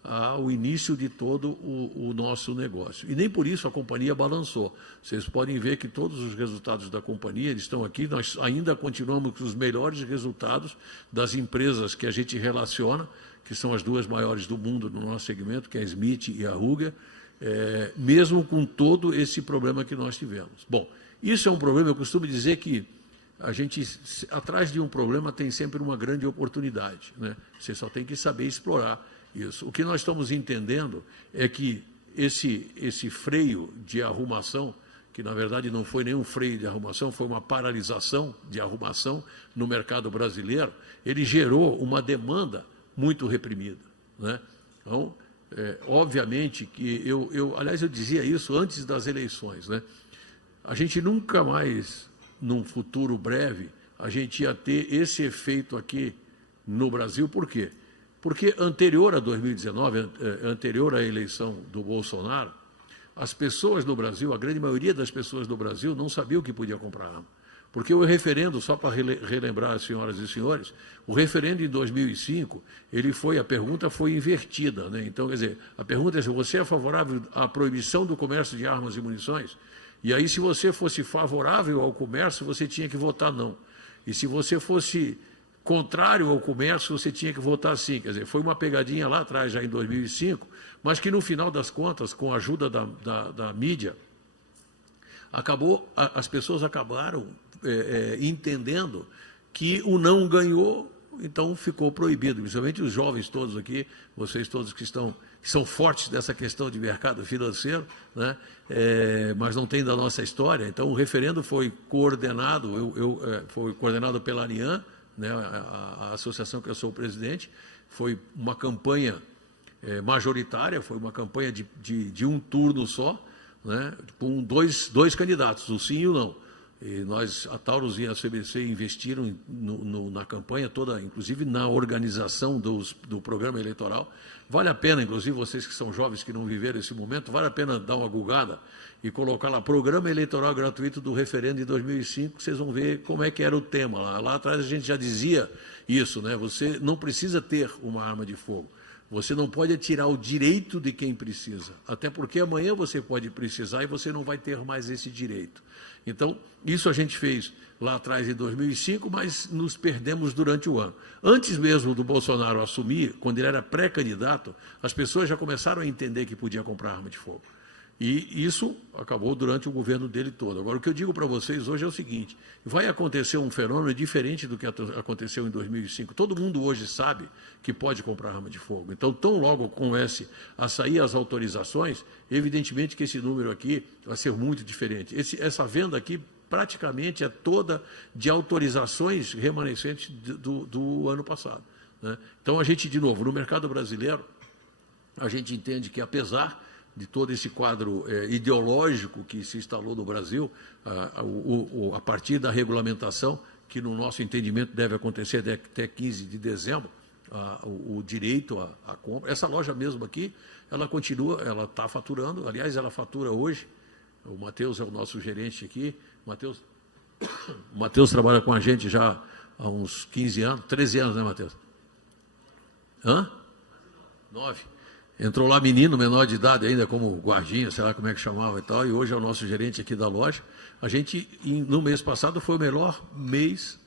ao início de todo o nosso negócio. E nem por isso a companhia balançou. Vocês podem ver que todos os resultados da companhia eles estão aqui, nós ainda continuamos com os melhores resultados das empresas que a gente relaciona, que são as duas maiores do mundo no nosso segmento, que é a Smith e a Ruger, mesmo com todo esse problema que nós tivemos. Bom, isso é um problema, eu costumo dizer que a gente, atrás de um problema, tem sempre uma grande oportunidade, né? Você só tem que saber explorar isso. O que nós estamos entendendo é que esse freio de arrumação, que na verdade não foi nenhum freio de arrumação, foi uma paralisação de arrumação no mercado brasileiro, ele gerou uma demanda muito reprimida, né? Então, obviamente que aliás, eu dizia isso antes das eleições, né? A gente nunca mais, num futuro breve, a gente ia ter esse efeito aqui no Brasil. Por quê? Porque anterior a 2019, anterior à eleição do Bolsonaro, as pessoas no Brasil, a grande maioria das pessoas no Brasil não sabia o que podia comprar arma. Porque o referendo, só para relembrar as senhoras e senhores, o referendo em 2005, a pergunta foi invertida, né? Então, quer dizer, a pergunta é se você é favorável à proibição do comércio de armas e munições, e aí se você fosse favorável ao comércio, você tinha que votar não. E se você fosse contrário ao comércio, você tinha que votar sim. Quer dizer, foi uma pegadinha lá atrás, já em 2005, mas que no final das contas, com a ajuda da mídia, as pessoas acabaram entendendo que o não ganhou, então ficou proibido. Principalmente os jovens todos aqui, vocês todos que são fortes dessa questão de mercado financeiro, né? Mas não tem da nossa história. Então o referendo foi coordenado, foi coordenado pela ANIAN, né? A associação que eu sou o presidente, foi uma campanha majoritária, foi uma campanha de um turno só, né? Com dois candidatos, o sim e o não. E nós, a Taurus e a CBC, investiram na campanha toda, inclusive na organização do programa eleitoral. Vale a pena, inclusive vocês que são jovens que não viveram esse momento, vale a pena dar uma googada e colocar lá, Programa Eleitoral Gratuito do Referendo de 2005, vocês vão ver como é que era o tema lá. Lá atrás a gente já dizia isso, né? Você não precisa ter uma arma de fogo. Você não pode tirar o direito de quem precisa, até porque amanhã você pode precisar e você não vai ter mais esse direito. Então, isso a gente fez lá atrás em 2005, mas nos perdemos durante o ano. Antes mesmo do Bolsonaro assumir, quando ele era pré-candidato, as pessoas já começaram a entender que podia comprar arma de fogo. E isso acabou durante o governo dele todo. Agora, o que eu digo para vocês hoje é o seguinte, vai acontecer um fenômeno diferente do que aconteceu em 2005. Todo mundo hoje sabe que pode comprar arma de fogo. Então, tão logo comece a sair as autorizações, evidentemente que esse número aqui vai ser muito diferente. Essa venda aqui praticamente é toda de autorizações remanescentes do ano passado, né? Então, a gente, de novo, no mercado brasileiro, a gente entende que, apesar de todo esse quadro ideológico que se instalou no Brasil, a partir da regulamentação, que no nosso entendimento deve acontecer até 15 de dezembro, o direito à compra. Essa loja mesmo aqui, ela continua, ela está faturando, aliás, ela fatura hoje. O Matheus é o nosso gerente aqui. O Matheus trabalha com a gente já há uns 15 anos, 13 anos, né, Matheus? 9. Entrou lá menino, menor de idade ainda, como guardinha, sei lá como é que chamava e tal, e hoje é o nosso gerente aqui da loja. A gente, no mês passado, foi o melhor mês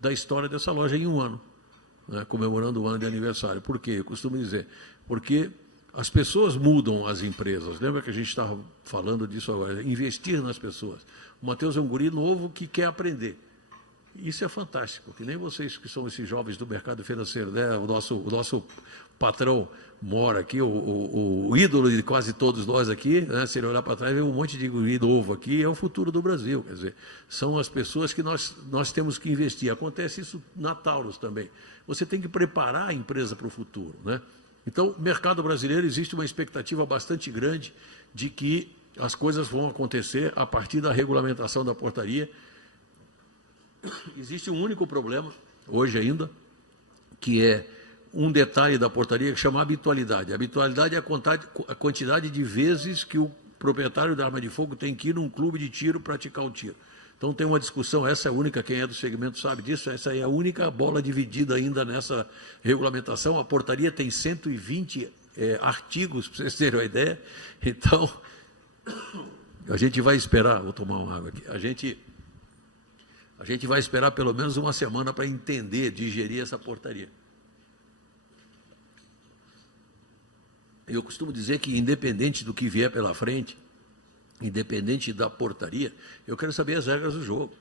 da história dessa loja em um ano, né, comemorando o ano de aniversário. Por quê? Eu costumo dizer, porque as pessoas mudam as empresas. Lembra que a gente estava falando disso agora? Investir nas pessoas. O Matheus é um guri novo que quer aprender. Isso é fantástico, que nem vocês que são esses jovens do mercado financeiro, né? O nosso patrão mora aqui, o ídolo de quase todos nós aqui, né? Se ele olhar para trás, vê um monte de guri novo aqui, é o futuro do Brasil. Quer dizer, são as pessoas que nós temos que investir. Acontece isso na Taurus também. Você tem que preparar a empresa para o futuro, né? Então, no mercado brasileiro existe uma expectativa bastante grande de que as coisas vão acontecer a partir da regulamentação da portaria. Existe um único problema, hoje ainda, que é um detalhe da portaria que chama habitualidade. A habitualidade é a quantidade de vezes que o proprietário da arma de fogo tem que ir num clube de tiro praticar o tiro. Então tem uma discussão, essa é a única, quem é do segmento sabe disso, essa é a única bola dividida ainda nessa regulamentação. A portaria tem 120 artigos, para vocês terem uma ideia. Então, a gente vai esperar, vou tomar uma água aqui, a gente vai esperar pelo menos uma semana para entender, digerir essa portaria. Eu costumo dizer que, independente do que vier pela frente, independente da portaria, eu quero saber as regras do jogo.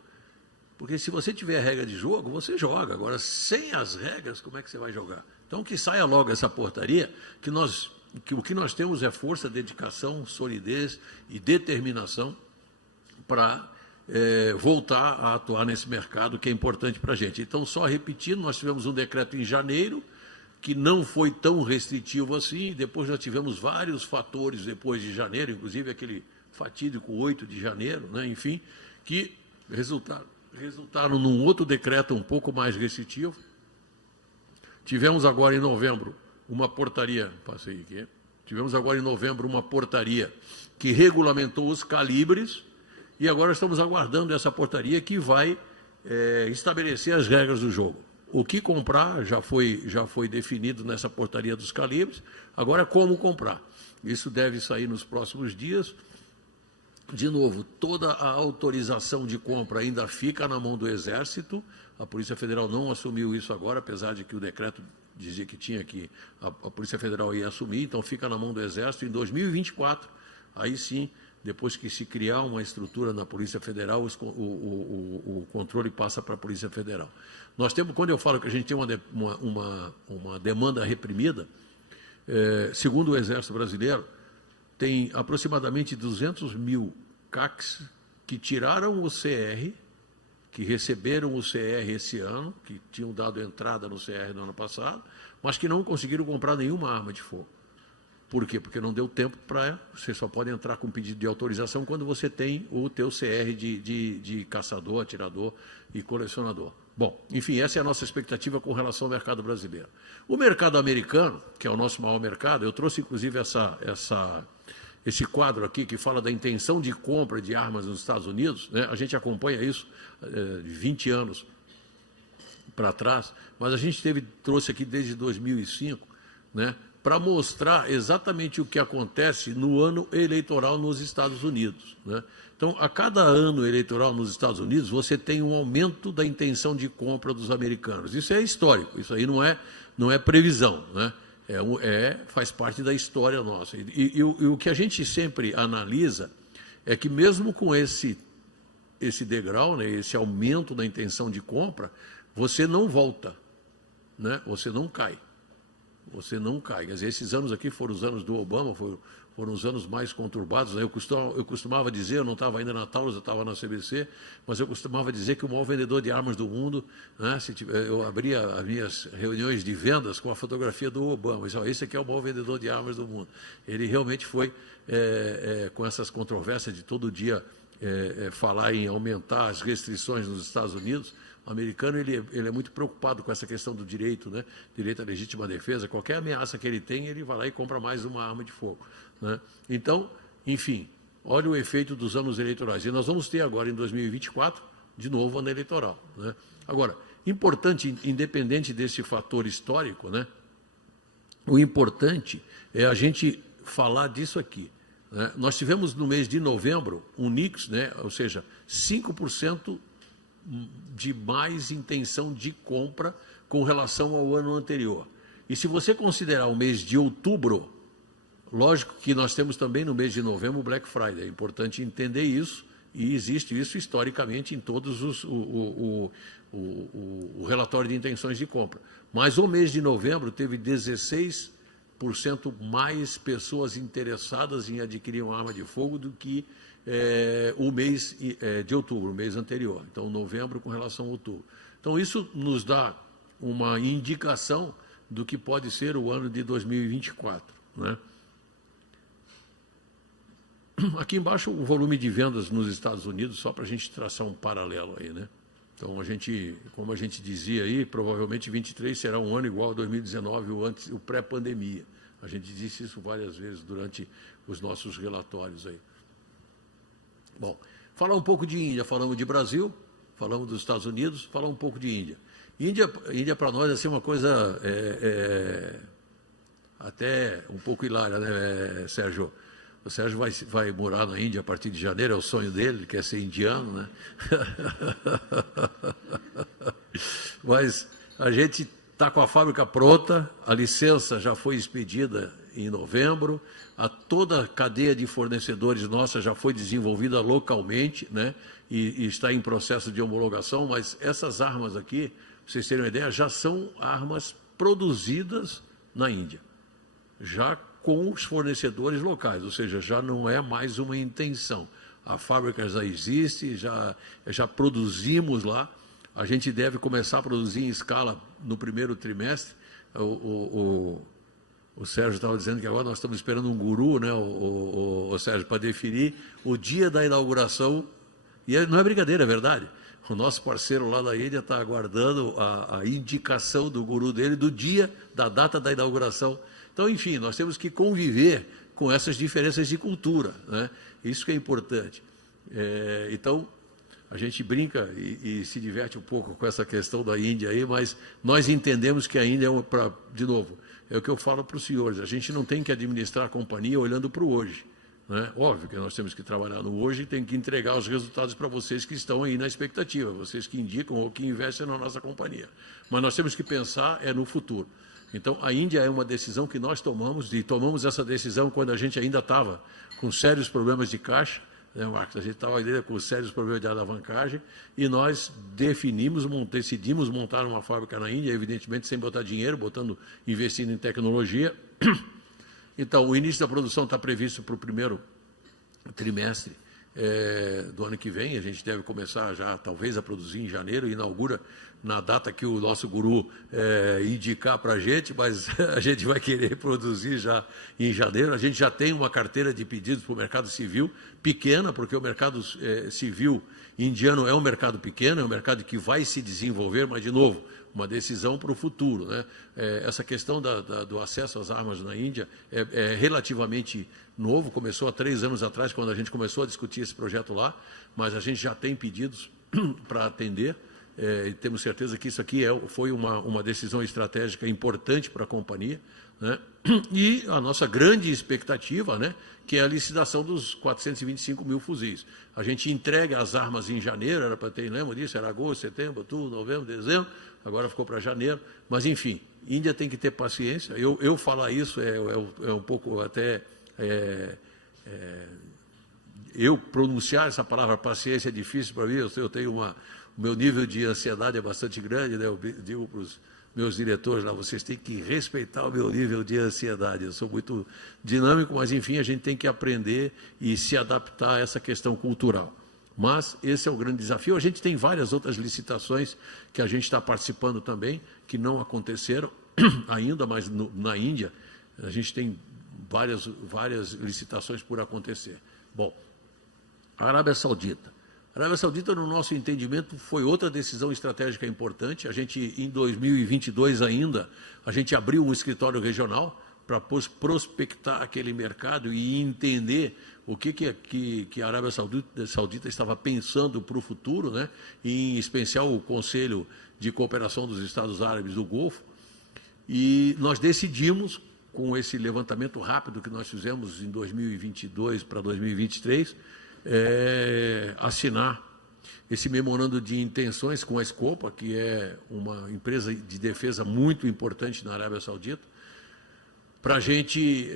Porque se você tiver a regra de jogo, você joga. Agora, sem as regras, como é que você vai jogar? Então, que saia logo essa portaria, que o que nós temos é força, dedicação, solidez e determinação para voltar a atuar nesse mercado que é importante para a gente. Então, só repetindo, nós tivemos um decreto em janeiro, que não foi tão restritivo assim, depois nós tivemos vários fatores depois de janeiro, inclusive aquele fatídico 8 de janeiro, né, enfim, que resultaram num outro decreto um pouco mais restritivo. Tivemos agora em novembro uma portaria, tivemos agora em novembro uma portaria que regulamentou os calibres, e agora estamos aguardando essa portaria que vai estabelecer as regras do jogo. O que comprar já foi definido nessa portaria dos calibres, agora como comprar. Isso deve sair nos próximos dias. De novo, toda a autorização de compra ainda fica na mão do Exército. A Polícia Federal não assumiu isso agora, apesar de que o decreto dizia que tinha que a Polícia Federal ia assumir, então fica na mão do Exército. Em 2024, aí sim, depois que se criar uma estrutura na Polícia Federal, o controle passa para a Polícia Federal. Nós temos, quando eu falo que a gente tem uma demanda reprimida, segundo o Exército Brasileiro, tem aproximadamente 200 mil CACs que tiraram o CR, que receberam o CR esse ano, que tinham dado entrada no CR no ano passado, mas que não conseguiram comprar nenhuma arma de fogo. Por quê? Porque não deu tempo para... Você só pode entrar com pedido de autorização quando você tem o teu CR de caçador, atirador e colecionador. Bom, enfim, essa é a nossa expectativa com relação ao mercado brasileiro. O mercado americano, que é o nosso maior mercado, eu trouxe inclusive esse quadro aqui que fala da intenção de compra de armas nos Estados Unidos, né? A gente acompanha isso de 20 anos para trás, mas a gente trouxe aqui desde 2005, né, para mostrar exatamente o que acontece no ano eleitoral nos Estados Unidos, né? Então, a cada ano eleitoral nos Estados Unidos, você tem um aumento da intenção de compra dos americanos. Isso é histórico, isso aí não é previsão, né? Faz parte da história nossa. E o que a gente sempre analisa é que mesmo com esse degrau, né, esse aumento da intenção de compra, você não volta, né? Você não cai. Você não cai. Quer dizer, esses anos aqui foram os anos do Obama, foram os anos mais conturbados, né? Eu costumava dizer, eu não estava ainda na Taurus, eu estava na CBC, mas eu costumava dizer que o maior vendedor de armas do mundo, né, eu abria as minhas reuniões de vendas com a fotografia do Obama. Esse aqui é o maior vendedor de armas do mundo. Ele realmente foi, com essas controvérsias de todo dia falar em aumentar as restrições nos Estados Unidos. O americano ele é muito preocupado com essa questão do direito, né? Direito à legítima defesa. Qualquer ameaça que ele tem, ele vai lá e compra mais uma arma de fogo, né? Então, enfim, olha o efeito dos anos eleitorais. E nós vamos ter agora, em 2024, de novo ano eleitoral, né? Agora, importante, independente desse fator histórico, né? O importante é a gente falar disso aqui, né? Nós tivemos no mês de novembro um NIX, né? Ou seja, 5% de mais intenção de compra com relação ao ano anterior. E se você considerar o mês de outubro, lógico que nós temos também no mês de novembro o Black Friday, é importante entender isso, e existe isso historicamente em todos o relatório de intenções de compra. Mas o mês de novembro teve 16% mais pessoas interessadas em adquirir uma arma de fogo do que o mês de outubro, o mês anterior. Então, novembro com relação a outubro. Então, isso nos dá uma indicação do que pode ser o ano de 2024, né? Aqui embaixo, o volume de vendas nos Estados Unidos, só para a gente traçar um paralelo aí, né? Então, como a gente dizia aí, provavelmente 23 será um ano igual a 2019, o pré-pandemia. A gente disse isso várias vezes durante os nossos relatórios aí. Bom, falar um pouco de Índia, falamos de Brasil, falamos dos Estados Unidos, falar um pouco de Índia. Índia para nós é assim, uma coisa até um pouco hilária, né, Sérgio? O Sérgio vai morar na Índia a partir de janeiro, é o sonho dele, ele quer ser indiano, né? Mas a gente está com a fábrica pronta, a licença já foi expedida em novembro, toda a cadeia de fornecedores nossa já foi desenvolvida localmente, né? E está em processo de homologação, mas essas armas aqui, para vocês terem uma ideia, já são armas produzidas na Índia, já com os fornecedores locais, ou seja, já não é mais uma intenção. A fábrica já existe, já produzimos lá, a gente deve começar a produzir em escala no primeiro trimestre. O Sérgio estava dizendo que agora nós estamos esperando um guru, né, o Sérgio, para definir o dia da inauguração, e não é brincadeira, é verdade. O nosso parceiro lá da Índia está aguardando a indicação do guru dele do dia, da data da inauguração. Então, enfim, nós temos que conviver com essas diferenças de cultura, né? Isso que é importante. Então, a gente brinca e se diverte um pouco com essa questão da Índia aí, mas nós entendemos que a Índia de novo, é o que eu falo para os senhores, a gente não tem que administrar a companhia olhando para o hoje, né? Óbvio que nós temos que trabalhar no hoje e tem que entregar os resultados para vocês que estão aí na expectativa, vocês que indicam ou que investem na nossa companhia. Mas nós temos que pensar no futuro. Então, a Índia é uma decisão que nós tomamos, e tomamos essa decisão quando a gente ainda estava com sérios problemas de caixa, né, Marcos? A gente estava ainda com sérios problemas de alavancagem, e nós decidimos montar uma fábrica na Índia, evidentemente sem botar dinheiro, investindo em tecnologia. Então, o início da produção está previsto para o primeiro trimestre do ano que vem. A gente deve começar já, talvez, a produzir em janeiro, inaugura na data que o nosso guru indicar para a gente, mas a gente vai querer produzir já em janeiro. A gente já tem uma carteira de pedidos para o mercado civil, pequena, porque o mercado civil indiano é um mercado pequeno, é um mercado que vai se desenvolver, mas, de novo, uma decisão para o futuro, né? Essa questão do acesso às armas na Índia é relativamente novo, começou há 3 anos atrás, quando a gente começou a discutir esse projeto lá, mas a gente já tem pedidos para atender, e temos certeza que isso aqui foi uma decisão estratégica importante para a companhia, né? E a nossa grande expectativa, né, que é a licitação dos 425 mil fuzis. A gente entrega as armas em janeiro, era para ter, lembra disso? Era agosto, setembro, outubro, novembro, dezembro, agora ficou para janeiro, mas enfim, Índia tem que ter paciência. Eu falar isso é um pouco até... eu pronunciar essa palavra paciência é difícil para mim, eu tenho o meu nível de ansiedade é bastante grande, né? Eu digo para os meus diretores lá, vocês têm que respeitar o meu nível de ansiedade, eu sou muito dinâmico, mas enfim, a gente tem que aprender e se adaptar a essa questão cultural. Mas esse é o grande desafio. A gente tem várias outras licitações que a gente está participando também, que não aconteceram ainda, mas na Índia a gente tem várias licitações por acontecer. Bom, a Arábia Saudita. A Arábia Saudita, no nosso entendimento, foi outra decisão estratégica importante. A gente, em 2022 ainda, a gente abriu um escritório regional para prospectar aquele mercado e entender o que a Arábia Saudita estava pensando para o futuro, né? Em especial o Conselho de Cooperação dos Estados Árabes do Golfo. E nós decidimos, com esse levantamento rápido que nós fizemos em 2022 para 2023, assinar esse memorando de intenções com a Scopa, que é uma empresa de defesa muito importante na Arábia Saudita, para a gente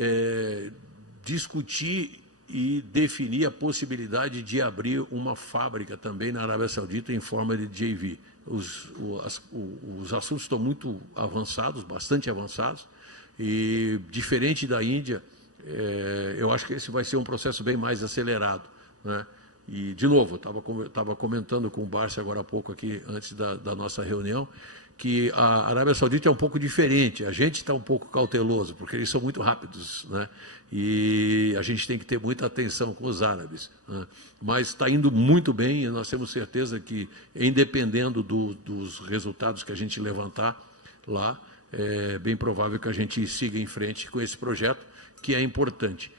discutir e definir a possibilidade de abrir uma fábrica também na Arábia Saudita em forma de JV. Os assuntos estão muito avançados, bastante avançados, e diferente da Índia, eu acho que esse vai ser um processo bem mais acelerado, né? E, de novo, estava comentando com o Barça agora há pouco aqui, antes da nossa reunião, que a Arábia Saudita é um pouco diferente, a gente está um pouco cauteloso, porque eles são muito rápidos, né? E a gente tem que ter muita atenção com os árabes, né? Mas está indo muito bem e nós temos certeza que, independendo dos resultados que a gente levantar lá, é bem provável que a gente siga em frente com esse projeto, que é importante.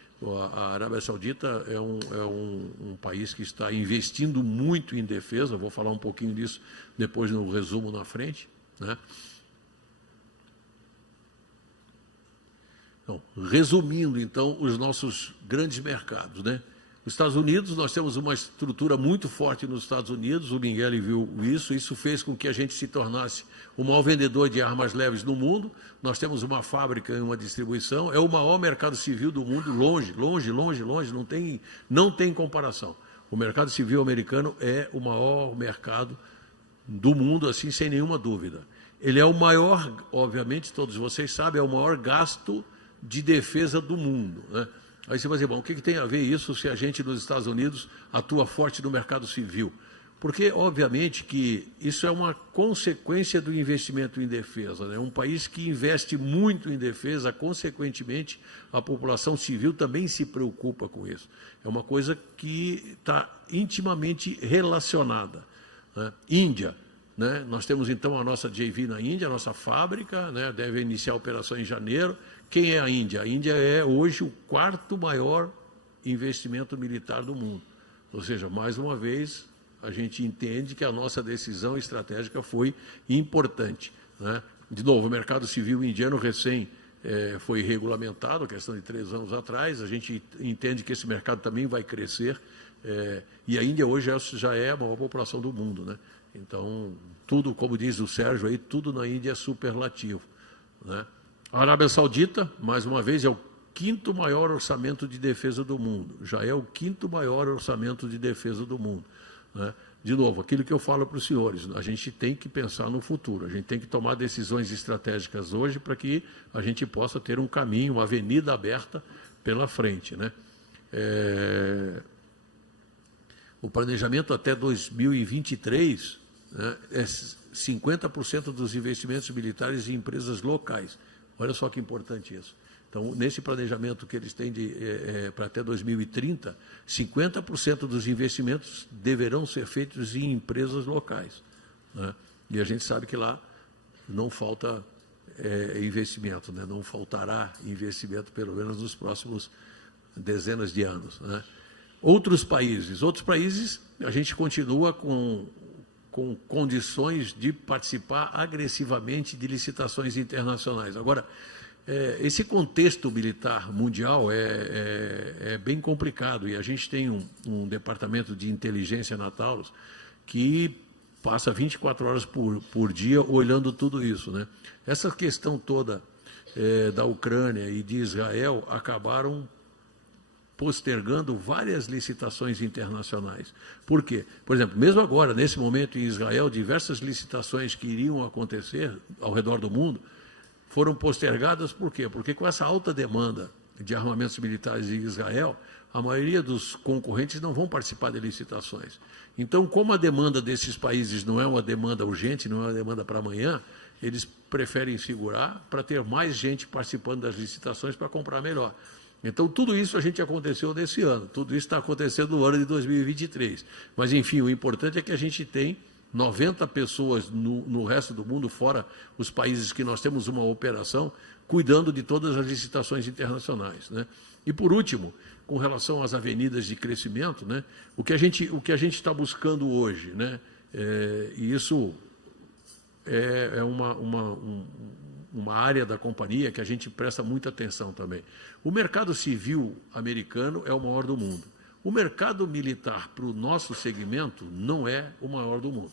A Arábia Saudita é um país que está investindo muito em defesa, vou falar um pouquinho disso depois no resumo na frente, né? Então, resumindo, então, os nossos grandes mercados, né? Os Estados Unidos, nós temos uma estrutura muito forte nos Estados Unidos, o Miguel viu isso fez com que a gente se tornasse o maior vendedor de armas leves no mundo. Nós temos uma fábrica e uma distribuição, é o maior mercado civil do mundo, longe, não tem comparação. O mercado civil americano é o maior mercado do mundo, assim, sem nenhuma dúvida. Ele é o maior, obviamente, todos vocês sabem, é o maior gasto de defesa do mundo, né? Aí você vai dizer, bom, o que tem a ver isso se a gente nos Estados Unidos atua forte no mercado civil? Porque, obviamente, que isso é uma consequência do investimento em defesa, né? Um país que investe muito em defesa, consequentemente, a população civil também se preocupa com isso. É uma coisa que está intimamente relacionada, né? Índia, né? Nós temos, então, a nossa JV na Índia, a nossa fábrica, né? Deve iniciar a operação em janeiro. Quem é a Índia? A Índia é, hoje, o 4º maior investimento militar do mundo. Ou seja, mais uma vez, a gente entende que a nossa decisão estratégica foi importante, né? De novo, o mercado civil indiano recém foi regulamentado, questão de 3 anos atrás. A gente entende que esse mercado também vai crescer. E a Índia hoje já é a maior população do mundo, né? Então, tudo, como diz o Sérgio aí, tudo na Índia é superlativo, né? A Arábia Saudita, mais uma vez, é o 5º maior orçamento de defesa do mundo. Já é o 5º maior orçamento de defesa do mundo, né? De novo, aquilo que eu falo para os senhores, a gente tem que pensar no futuro, a gente tem que tomar decisões estratégicas hoje para que a gente possa ter um caminho, uma avenida aberta pela frente, né? O planejamento até 2023, né, é 50% dos investimentos militares em empresas locais. Olha só que importante isso. Então, nesse planejamento que eles têm para até 2030, 50% dos investimentos deverão ser feitos em empresas locais, né? E a gente sabe que lá não falta investimento, né? Não faltará investimento, pelo menos nos próximos dezenas de anos, né? Outros países, a gente continua com condições de participar agressivamente de licitações internacionais. Agora, esse contexto militar mundial é bem complicado, e a gente tem um departamento de inteligência na Taurus que passa 24 horas por dia olhando tudo isso, né? Essa questão toda da Ucrânia e de Israel acabaram postergando várias licitações internacionais. Por quê? Por exemplo, mesmo agora, nesse momento em Israel, diversas licitações que iriam acontecer ao redor do mundo foram postergadas. Por quê? Porque com essa alta demanda de armamentos militares em Israel, a maioria dos concorrentes não vão participar de licitações. Então, como a demanda desses países não é uma demanda urgente, não é uma demanda para amanhã, eles preferem segurar para ter mais gente participando das licitações para comprar melhor. Então, tudo isso a gente aconteceu nesse ano, tudo isso está acontecendo no ano de 2023. Mas, enfim, o importante é que a gente tem 90 pessoas no resto do mundo, fora os países que nós temos uma operação, cuidando de todas as licitações internacionais, né? E, por último, com relação às avenidas de crescimento, né, o que a gente está buscando hoje, né, e isso é uma área da companhia que a gente presta muita atenção também. O mercado civil americano é o maior do mundo. O mercado militar, para o nosso segmento, não é o maior do mundo.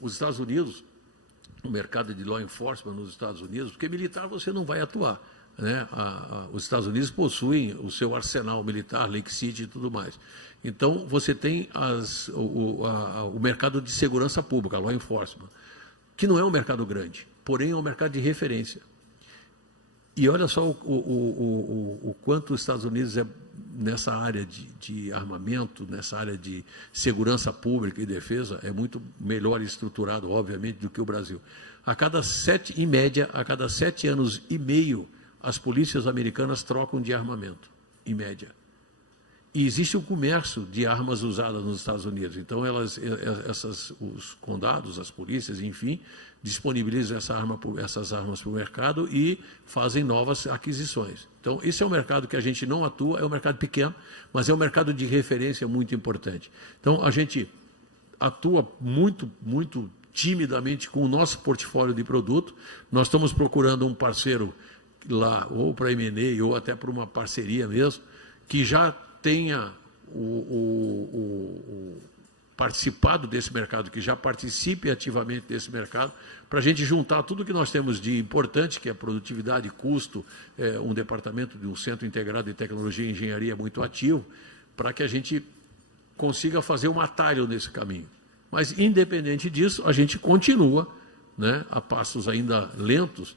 Os Estados Unidos, o mercado de law enforcement nos Estados Unidos, porque militar você não vai atuar, né? Os Estados Unidos possuem o seu arsenal militar, Lake City e tudo mais. Então, você tem o mercado de segurança pública, law enforcement, que não é um mercado grande, porém é um mercado de referência. E olha só o quanto os Estados Unidos nessa área de armamento, nessa área de segurança pública e defesa, é muito melhor estruturado, obviamente, do que o Brasil. Em média, a cada 7 anos e meio, as polícias americanas trocam de armamento, em média. E existe o comércio de armas usadas nos Estados Unidos. Então, os condados, as polícias, enfim, disponibilizam essas armas para o mercado e fazem novas aquisições. Então, esse é um mercado que a gente não atua, é um mercado pequeno, mas é um mercado de referência muito importante. Então, a gente atua muito, muito timidamente com o nosso portfólio de produto. Nós estamos procurando um parceiro lá, ou para M&A, ou até para uma parceria mesmo, que já tenha participado desse mercado, que já participe ativamente desse mercado, para a gente juntar tudo que nós temos de importante, que é produtividade, custo, um departamento de um centro integrado de tecnologia e engenharia muito ativo, para que a gente consiga fazer um atalho nesse caminho. Mas, independente disso, a gente continua, né, a passos ainda lentos,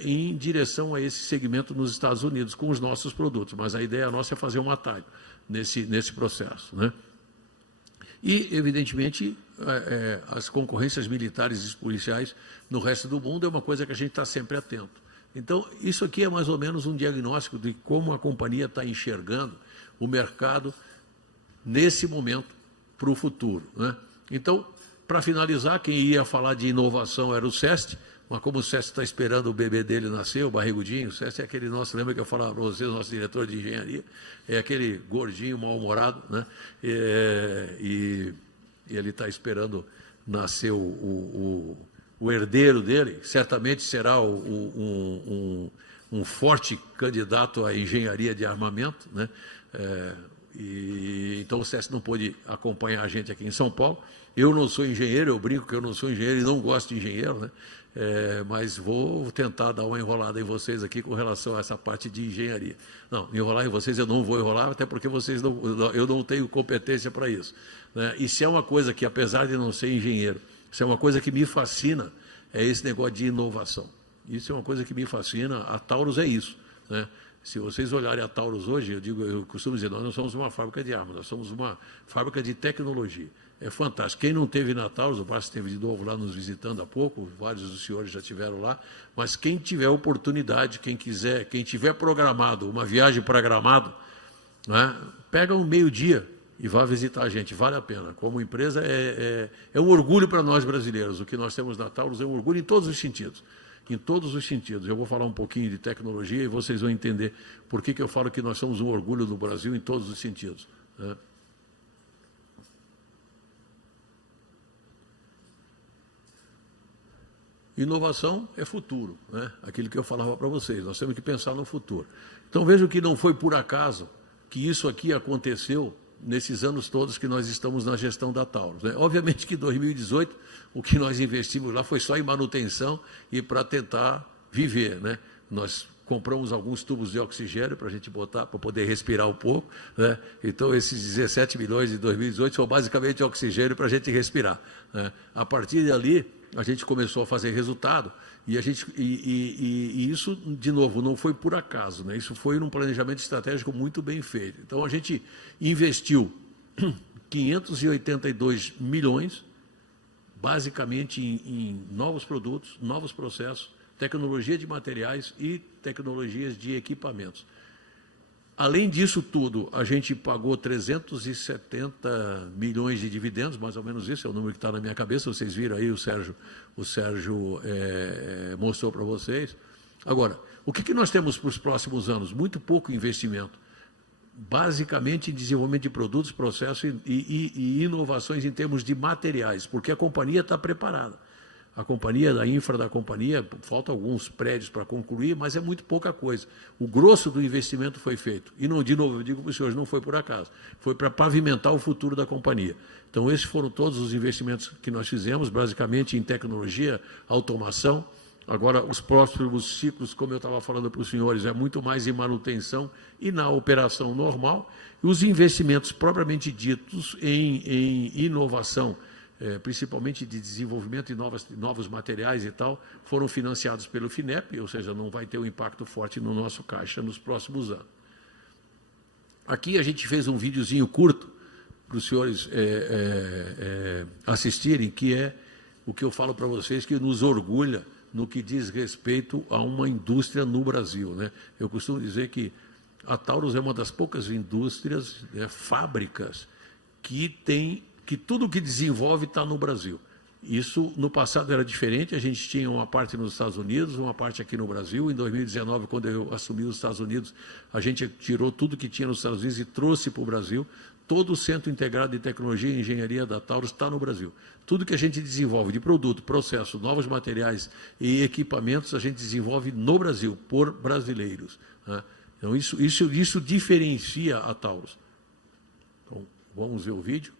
em direção a esse segmento nos Estados Unidos, com os nossos produtos. Mas a ideia nossa é fazer um atalho nesse processo, né? E, evidentemente, as concorrências militares e policiais no resto do mundo é uma coisa que a gente está sempre atento. Então, isso aqui é mais ou menos um diagnóstico de como a companhia está enxergando o mercado nesse momento para o futuro, né? Então, para finalizar, quem ia falar de inovação era o SEST, mas como o SEST está esperando o bebê dele nascer, o barrigudinho, o SEST é aquele nosso, lembra que eu falava para vocês, nosso diretor de engenharia, é aquele gordinho, mal-humorado, né? E ele está esperando nascer o herdeiro dele, certamente será um forte candidato à engenharia de armamento, né? Então o SEST não pôde acompanhar a gente aqui em São Paulo. Eu não sou engenheiro, eu brinco que eu não sou engenheiro e não gosto de engenheiro, né? Mas vou tentar dar uma enrolada em vocês aqui com relação a essa parte de engenharia. Não, enrolar em vocês eu não vou enrolar, até porque eu não tenho competência para isso, né? E se é uma coisa que, apesar de não ser engenheiro, se é uma coisa que me fascina, é esse negócio de inovação. Isso é uma coisa que me fascina, a Taurus é isso, né? Se vocês olharem a Taurus hoje, eu costumo dizer, nós não somos uma fábrica de armas, nós somos uma fábrica de tecnologia. É fantástico. Quem não teve na Taurus, o Márcio esteve de novo lá nos visitando há pouco, vários dos senhores já estiveram lá, mas quem tiver oportunidade, quem quiser, quem tiver programado, uma viagem para Gramado, né, pega um meio-dia e vá visitar a gente, vale a pena. Como empresa, é um orgulho para nós brasileiros. O que nós temos na Taurus é um orgulho em todos os sentidos. Em todos os sentidos. Eu vou falar um pouquinho de tecnologia e vocês vão entender por que eu falo que nós somos um orgulho do Brasil em todos os sentidos, né? Inovação é futuro, né? Aquilo que eu falava para vocês, nós temos que pensar no futuro. Então vejam que não foi por acaso que isso aqui aconteceu nesses anos todos que nós estamos na gestão da Taurus, né? Obviamente que em 2018 o que nós investimos lá foi só em manutenção e para tentar viver, né? Nós compramos alguns tubos de oxigênio para a gente botar, para poder respirar um pouco, né? Então esses 17 milhões de 2018 são basicamente oxigênio para a gente respirar, né? A partir dali a gente começou a fazer resultado e isso, de novo, não foi por acaso, né? Isso foi num planejamento estratégico muito bem feito. Então a gente investiu 582 milhões, basicamente em novos produtos, novos processos, tecnologia de materiais e tecnologias de equipamentos. Além disso tudo, a gente pagou 370 milhões de dividendos, mais ou menos isso é o número que está na minha cabeça, vocês viram aí, o Sérgio mostrou para vocês. Agora, o que nós temos para os próximos anos? Muito pouco investimento, basicamente em desenvolvimento de produtos, processos e inovações em termos de materiais, porque a companhia está preparada. A companhia, da infra da companhia, faltam alguns prédios para concluir, mas é muito pouca coisa. O grosso do investimento foi feito. E, não, de novo, eu digo para os senhores, não foi por acaso. Foi para pavimentar o futuro da companhia. Então, esses foram todos os investimentos que nós fizemos, basicamente em tecnologia, automação. Agora, os próximos ciclos, como eu estava falando para os senhores, é muito mais em manutenção e na operação normal. E os investimentos propriamente ditos em inovação, principalmente de desenvolvimento de novos materiais e tal, foram financiados pelo FINEP, ou seja, não vai ter um impacto forte no nosso caixa nos próximos anos. Aqui a gente fez um videozinho curto para os senhores assistirem, que é o que eu falo para vocês, que nos orgulha no que diz respeito a uma indústria no Brasil, né? Eu costumo dizer que a Taurus é uma das poucas indústrias, fábricas, que tudo que desenvolve está no Brasil. Isso, no passado, era diferente. A gente tinha uma parte nos Estados Unidos, uma parte aqui no Brasil. Em 2019, quando eu assumi os Estados Unidos, a gente tirou tudo que tinha nos Estados Unidos e trouxe para o Brasil. Todo o Centro Integrado de Tecnologia e Engenharia da Taurus está no Brasil. Tudo que a gente desenvolve de produto, processo, novos materiais e equipamentos, a gente desenvolve no Brasil, por brasileiros, né? Então, isso diferencia a Taurus. Então, vamos ver o vídeo.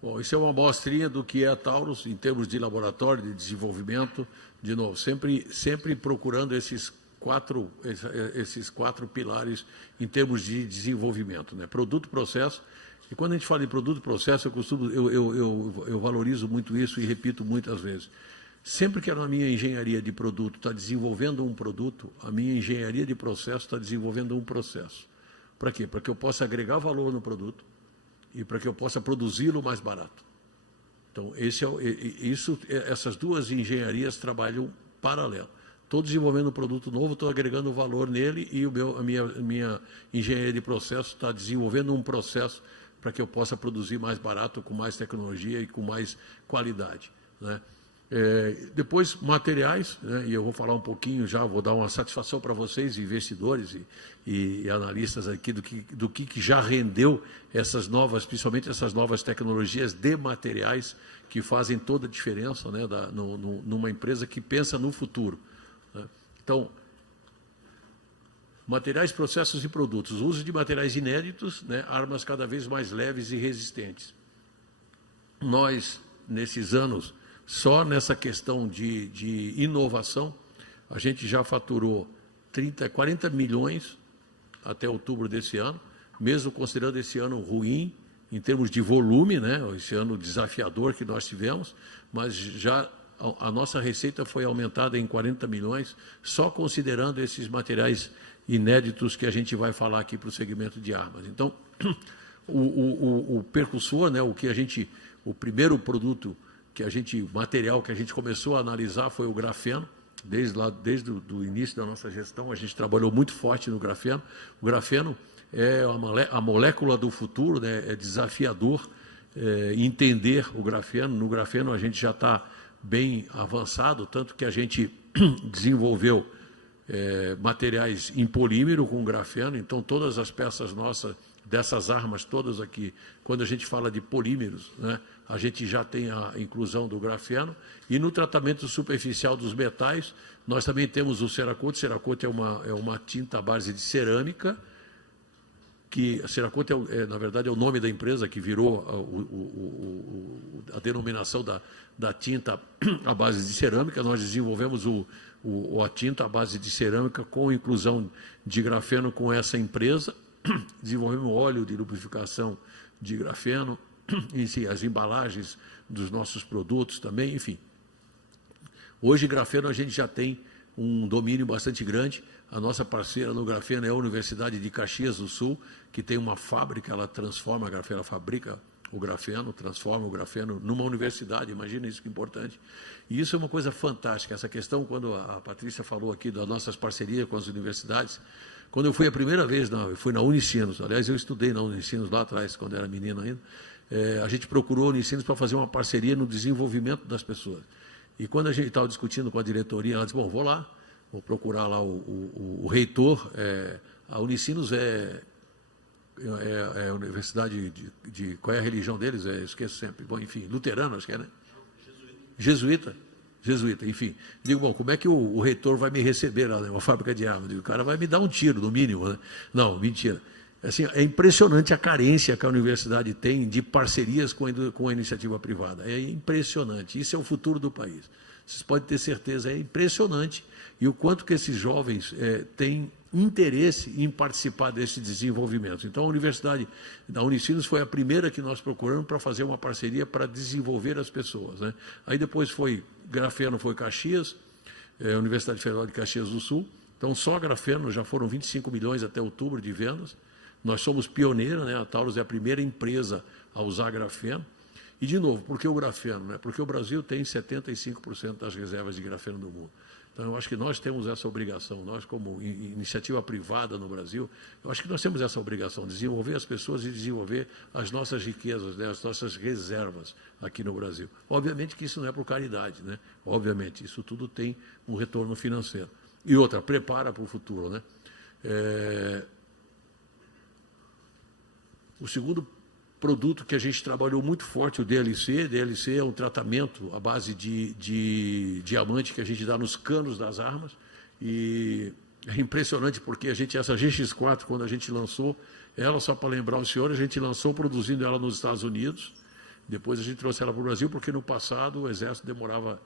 Bom, isso é uma amostrinha do que é a Taurus em termos de laboratório, de desenvolvimento, de novo, sempre procurando esses quatro pilares em termos de desenvolvimento, né? Produto, processo. E quando a gente fala de produto, processo, eu valorizo muito isso e repito muitas vezes. Sempre que na minha engenharia de produto está desenvolvendo um produto, a minha engenharia de processo está desenvolvendo um processo. Para quê? Para que eu possa agregar valor no produto e para que eu possa produzi-lo mais barato. Então, essas duas engenharias trabalham paralelo. Estou desenvolvendo um produto novo, estou agregando valor nele e a minha engenharia de processo está desenvolvendo um processo para que eu possa produzir mais barato, com mais tecnologia e com mais qualidade, né? Depois, materiais, né? E eu vou falar um pouquinho já, vou dar uma satisfação para vocês, investidores e analistas aqui, do que já rendeu essas novas, principalmente essas novas tecnologias de materiais que fazem toda a diferença, né, numa empresa que pensa no futuro, né? Então, materiais, processos e produtos. Uso de materiais inéditos, né, armas cada vez mais leves e resistentes. Nós, nesses anos, só nessa questão de inovação, a gente já faturou 40 milhões até outubro desse ano, mesmo considerando esse ano ruim, em termos de volume, né, esse ano desafiador que nós tivemos, mas já a nossa receita foi aumentada em 40 milhões, só considerando esses materiais inéditos que a gente vai falar aqui para o segmento de armas. Então, o percussor, né, o primeiro produto material que a gente começou a analisar foi o grafeno. Desde o início da nossa gestão, a gente trabalhou muito forte no grafeno. O grafeno é a molécula do futuro, né? É desafiador entender o grafeno. No grafeno, a gente já está bem avançado, tanto que a gente desenvolveu materiais em polímero com grafeno. Então, todas as peças nossas, dessas armas todas aqui, quando a gente fala de polímeros, né, a gente já tem a inclusão do grafeno. E no tratamento superficial dos metais, nós também temos o Cerakote. O Cerakote é uma tinta à base de cerâmica, que a Cerakote, na verdade, é o nome da empresa que virou a denominação da tinta à base de cerâmica. Nós desenvolvemos a tinta à base de cerâmica com inclusão de grafeno com essa empresa. Desenvolvemos óleo de lubrificação de grafeno, as embalagens dos nossos produtos também, enfim. Hoje, grafeno, a gente já tem um domínio bastante grande. A nossa parceira no grafeno é a Universidade de Caxias do Sul, que tem uma fábrica, ela transforma a grafeno, ela fabrica o grafeno, transforma o grafeno numa universidade. Imagina isso, que importante. E isso é uma coisa fantástica. Essa questão, quando a Patrícia falou aqui das nossas parcerias com as universidades, quando eu fui a primeira vez, eu fui na Unicinos, aliás, eu estudei na Unicinos lá atrás, quando era menino ainda, a gente procurou a Unicinos para fazer uma parceria no desenvolvimento das pessoas. E quando a gente estava discutindo com a diretoria, ela disse, bom, vou lá, vou procurar lá o reitor. A Unicinos é a universidade qual é a religião deles? Esqueço sempre. Bom, enfim, luterano, acho que é, né? Jesuíta, enfim. Digo, bom, como é que o reitor vai me receber lá, né? Uma fábrica de armas? Digo, o cara vai me dar um tiro, no mínimo, né? Não, mentira. Assim, é impressionante a carência que a universidade tem de parcerias com a iniciativa privada. É impressionante. Isso é o futuro do país. Vocês podem ter certeza, é impressionante. E o quanto que esses jovens têm interesse em participar desse desenvolvimento. Então, a Universidade da Unicinos foi a primeira que nós procuramos para fazer uma parceria para desenvolver as pessoas, né? Aí depois foi grafeno, foi Caxias, a Universidade Federal de Caxias do Sul. Então, só grafeno já foram 25 milhões até outubro de vendas. Nós somos pioneiros, né? A Taurus é a primeira empresa a usar grafeno. E, de novo, por que o grafeno? Né? Porque o Brasil tem 75% das reservas de grafeno do mundo. Então, eu acho que nós temos essa obrigação, nós como iniciativa privada no Brasil, eu acho que nós temos essa obrigação de desenvolver as pessoas e desenvolver as nossas riquezas, né? As nossas reservas aqui no Brasil. Obviamente que isso não é por caridade, né? Obviamente, isso tudo tem um retorno financeiro. E outra, prepara para o futuro, né? O segundo produto que a gente trabalhou muito forte, o DLC. DLC é um tratamento à base de diamante que a gente dá nos canos das armas. E é impressionante porque essa GX4, quando a gente lançou ela, só para lembrar os senhores, a gente lançou produzindo ela nos Estados Unidos. Depois a gente trouxe ela para o Brasil, porque no passado o Exército demorava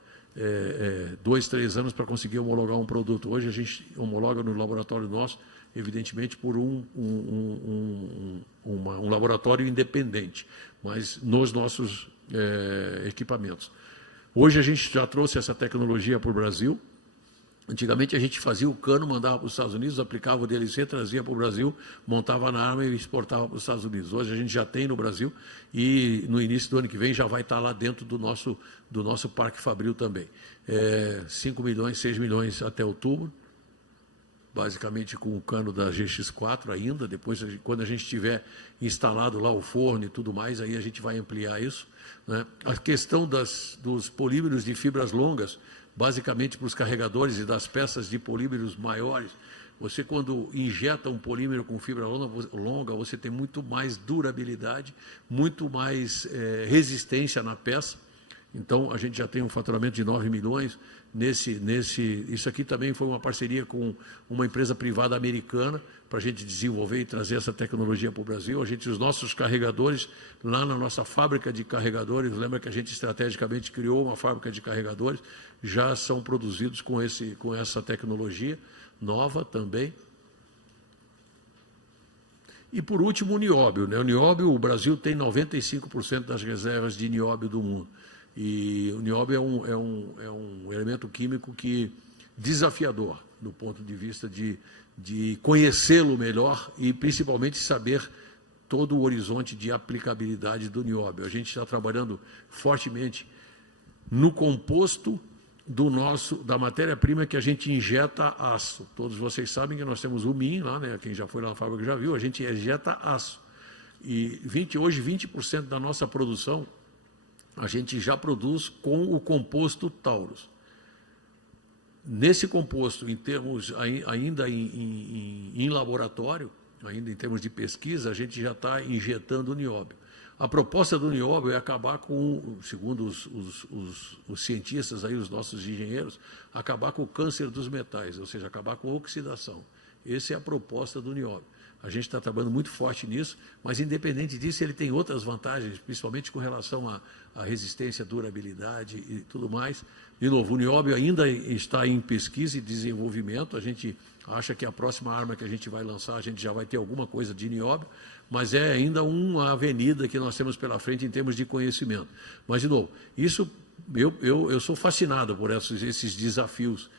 2, 3 anos para conseguir homologar um produto. Hoje a gente homologa no laboratório nosso, evidentemente por um laboratório independente, mas nos nossos equipamentos. Hoje a gente já trouxe essa tecnologia para o Brasil. Antigamente a gente fazia o cano, mandava para os Estados Unidos, aplicava o DLC, trazia para o Brasil, montava na arma e exportava para os Estados Unidos. Hoje a gente já tem no Brasil e no início do ano que vem já vai estar lá dentro do nosso Parque Fabril também. 5 milhões, 6 milhões até outubro, basicamente com o cano da GX4 ainda. Depois, quando a gente tiver instalado lá o forno e tudo mais, aí a gente vai ampliar isso, né? A questão dos polímeros de fibras longas, basicamente para os carregadores e das peças de polímeros maiores, você quando injeta um polímero com fibra longa, você tem muito mais durabilidade, muito mais resistência na peça. Então, a gente já tem um faturamento de 9 milhões. Isso aqui também foi uma parceria com uma empresa privada americana para a gente desenvolver e trazer essa tecnologia para o Brasil. Os nossos carregadores, lá na nossa fábrica de carregadores, lembra que a gente estrategicamente criou uma fábrica de carregadores, já são produzidos com essa tecnologia nova também. E, por último, o nióbio, né? O nióbio, o Brasil tem 95% das reservas de nióbio do mundo. E o nióbio é um elemento químico desafiador, do ponto de vista de conhecê-lo melhor e, principalmente, saber todo o horizonte de aplicabilidade do nióbio. A gente está trabalhando fortemente no composto da matéria-prima que a gente injeta aço. Todos vocês sabem que nós temos o MIN lá, né? Quem já foi lá na fábrica já viu, a gente injeta aço. E hoje 20% da nossa produção a gente já produz com o composto Taurus. Nesse composto, em termos ainda em laboratório, ainda em termos de pesquisa, a gente já está injetando o nióbio. A proposta do nióbio é acabar com, segundo os cientistas, aí, os nossos engenheiros, acabar com o câncer dos metais, ou seja, acabar com a oxidação. Essa é a proposta do nióbio. A gente está trabalhando muito forte nisso, mas, independente disso, ele tem outras vantagens, principalmente com relação à resistência, durabilidade e tudo mais. De novo, o nióbio ainda está em pesquisa e desenvolvimento. A gente acha que a próxima arma que a gente vai lançar, a gente já vai ter alguma coisa de nióbio, mas é ainda uma avenida que nós temos pela frente em termos de conhecimento. Mas, de novo, isso eu sou fascinado por esses desafios.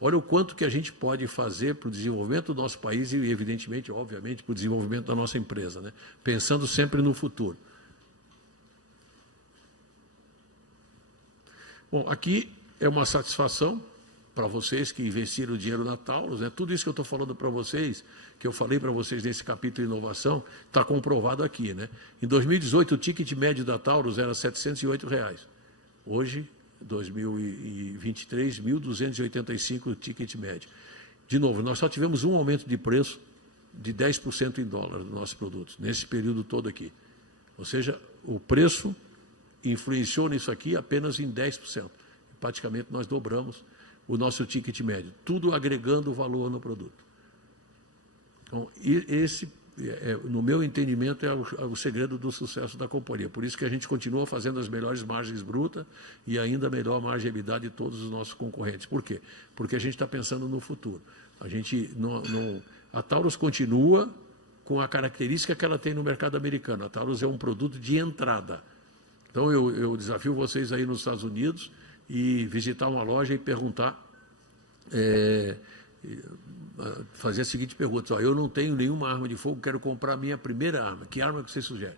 Olha o quanto que a gente pode fazer para o desenvolvimento do nosso país e, evidentemente, obviamente, para o desenvolvimento da nossa empresa, né? Pensando sempre no futuro. Bom, aqui é uma satisfação para vocês que investiram o dinheiro na Taurus, né? Tudo isso que eu estou falando para vocês, que eu falei para vocês nesse capítulo de inovação, está comprovado aqui, né? Em 2018, o ticket médio da Taurus era R$ 708. Hoje, 2023, 1.285 o ticket médio. De novo, nós só tivemos um aumento de preço de 10% em dólar dos nossos produtos, nesse período todo aqui. Ou seja, o preço influenciou nisso aqui apenas em 10%. Praticamente nós dobramos o nosso ticket médio, tudo agregando valor no produto. Então, esse, no meu entendimento, é o segredo do sucesso da companhia. Por isso que a gente continua fazendo as melhores margens brutas e ainda melhor margem de todos os nossos concorrentes. Por quê? Porque a gente está pensando no futuro. A Taurus continua com a característica que ela tem no mercado americano. A Taurus é um produto de entrada. Então, eu desafio vocês aí nos Estados Unidos e visitar uma loja e perguntar, fazer a seguinte pergunta: eu não tenho nenhuma arma de fogo, quero comprar a minha primeira arma. Que arma que você sugere?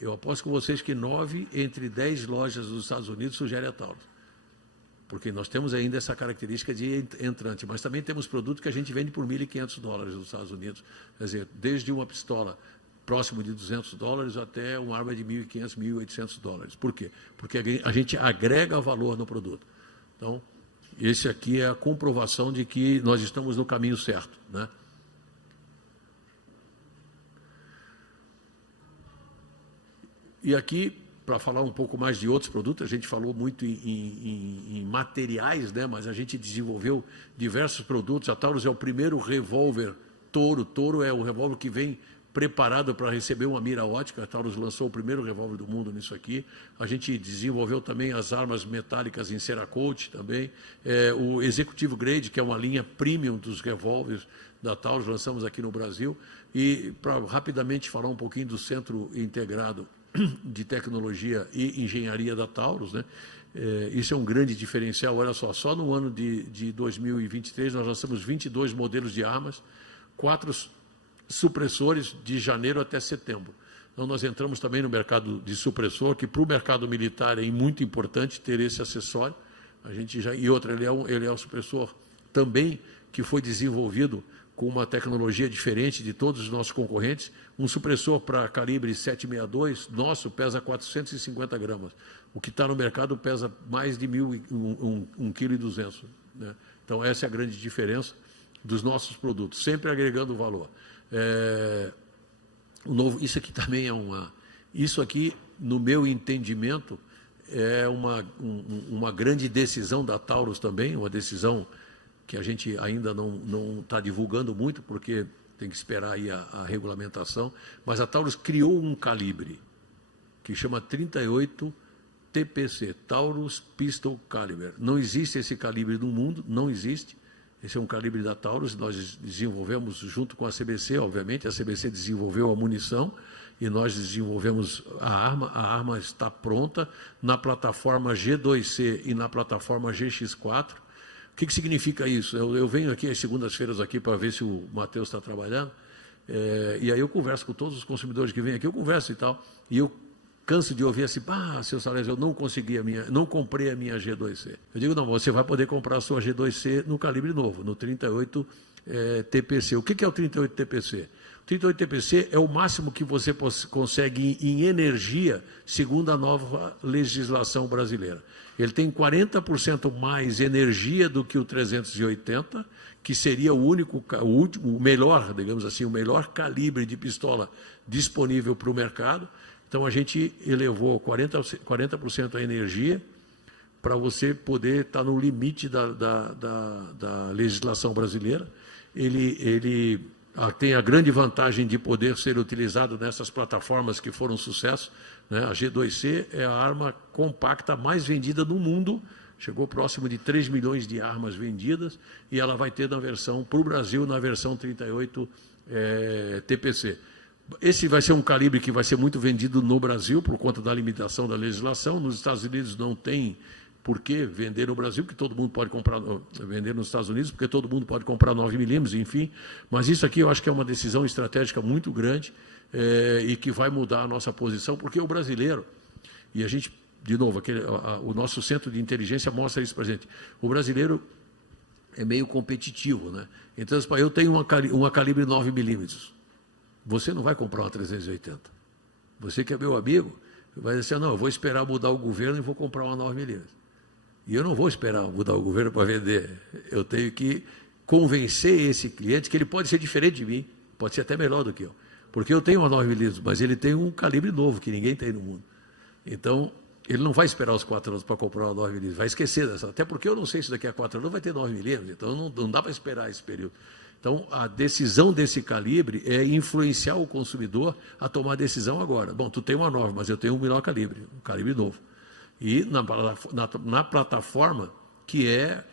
Eu aposto com vocês que 9 entre 10 lojas dos Estados Unidos sugerem a Taurus. Porque nós temos ainda essa característica de entrante, mas também temos produtos que a gente vende por $1.500 nos Estados Unidos. Quer dizer, desde uma pistola próximo de $200 até uma arma de $1.500, $1.800. Por quê? Porque a gente agrega valor no produto. Então, esse aqui é a comprovação de que nós estamos no caminho certo, né? E aqui, para falar um pouco mais de outros produtos, a gente falou muito em materiais, né? Mas a gente desenvolveu diversos produtos. A Taurus é o primeiro revólver Toro. Toro é o revólver que vem preparado para receber uma mira ótica. A Taurus lançou o primeiro revólver do mundo nisso aqui. A gente desenvolveu também as armas metálicas em Cerakote também. O Executivo Grade, que é uma linha premium dos revólveres da Taurus, lançamos aqui no Brasil. E para rapidamente falar um pouquinho do Centro Integrado de Tecnologia e Engenharia da Taurus, né? Isso é um grande diferencial. Olha só no ano de 2023 nós lançamos 22 modelos de armas, 4 supressores de janeiro até setembro. Então, nós entramos também no mercado de supressor, que para o mercado militar é muito importante ter esse acessório. E outra, ele é um supressor também que foi desenvolvido com uma tecnologia diferente de todos os nossos concorrentes. Um supressor para calibre 7.62, nosso, pesa 450 gramas. O que está no mercado pesa mais de 1,2 kg, né? Então, essa é a grande diferença dos nossos produtos, sempre agregando valor. Isso aqui também isso aqui, no meu entendimento, é uma grande decisão da Taurus também, uma decisão que a gente ainda não está divulgando muito, porque tem que esperar aí a regulamentação, mas a Taurus criou um calibre que chama 38 TPC, Taurus Pistol Caliber. Não existe esse calibre no mundo, não existe. Esse é um calibre da Taurus, nós desenvolvemos junto com a CBC, obviamente. A CBC desenvolveu a munição e nós desenvolvemos a arma está pronta na plataforma G2C e na plataforma GX4. O que significa isso? Eu venho aqui às segundas-feiras aqui para ver se o Matheus está trabalhando, e aí eu converso com todos os consumidores que vêm aqui, eu converso e tal, e eu canso de ouvir assim: seu Salésio, eu não comprei a minha G2C. Eu digo: não, você vai poder comprar a sua G2C no calibre novo, no 38 TPC. O que é o 38 TPC? O 38 TPC é o máximo que você consegue em energia, segundo a nova legislação brasileira. Ele tem 40% mais energia do que o 380, que seria o melhor, digamos assim, o melhor calibre de pistola disponível para o mercado. Então, a gente elevou 40% a energia para você poder estar no limite da legislação brasileira. Ele tem a grande vantagem de poder ser utilizado nessas plataformas que foram sucesso, né? A G2C é a arma compacta mais vendida no mundo, chegou próximo de 3 milhões de armas vendidas, e ela vai ter na versão, para o Brasil, na versão 38 TPC. Esse vai ser um calibre que vai ser muito vendido no Brasil, por conta da limitação da legislação. Nos Estados Unidos não tem por que vender no Brasil, porque todo mundo pode comprar, vender nos Estados Unidos, porque todo mundo pode comprar 9mm, enfim. Mas isso aqui eu acho que é uma decisão estratégica muito grande e que vai mudar a nossa posição, porque o brasileiro, e a gente, de novo, o nosso centro de inteligência mostra isso para a gente, o brasileiro é meio competitivo, né? Então, eu tenho uma calibre 9mm, você não vai comprar uma 380. Você que é meu amigo, vai dizer, não, eu vou esperar mudar o governo e vou comprar uma 9mm. E eu não vou esperar mudar o governo para vender. Eu tenho que convencer esse cliente que ele pode ser diferente de mim, pode ser até melhor do que eu. Porque eu tenho uma 9mm, mas ele tem um calibre novo que ninguém tem no mundo. Então, ele não vai esperar os 4 anos para comprar uma 9mm, vai esquecer dessa. Até porque eu não sei se daqui a 4 anos vai ter 9mm, então não dá para esperar esse período. Então, a decisão desse calibre é influenciar o consumidor a tomar a decisão agora. Bom, tu tem uma 9, mas eu tenho um melhor calibre, um calibre novo. E na plataforma, que é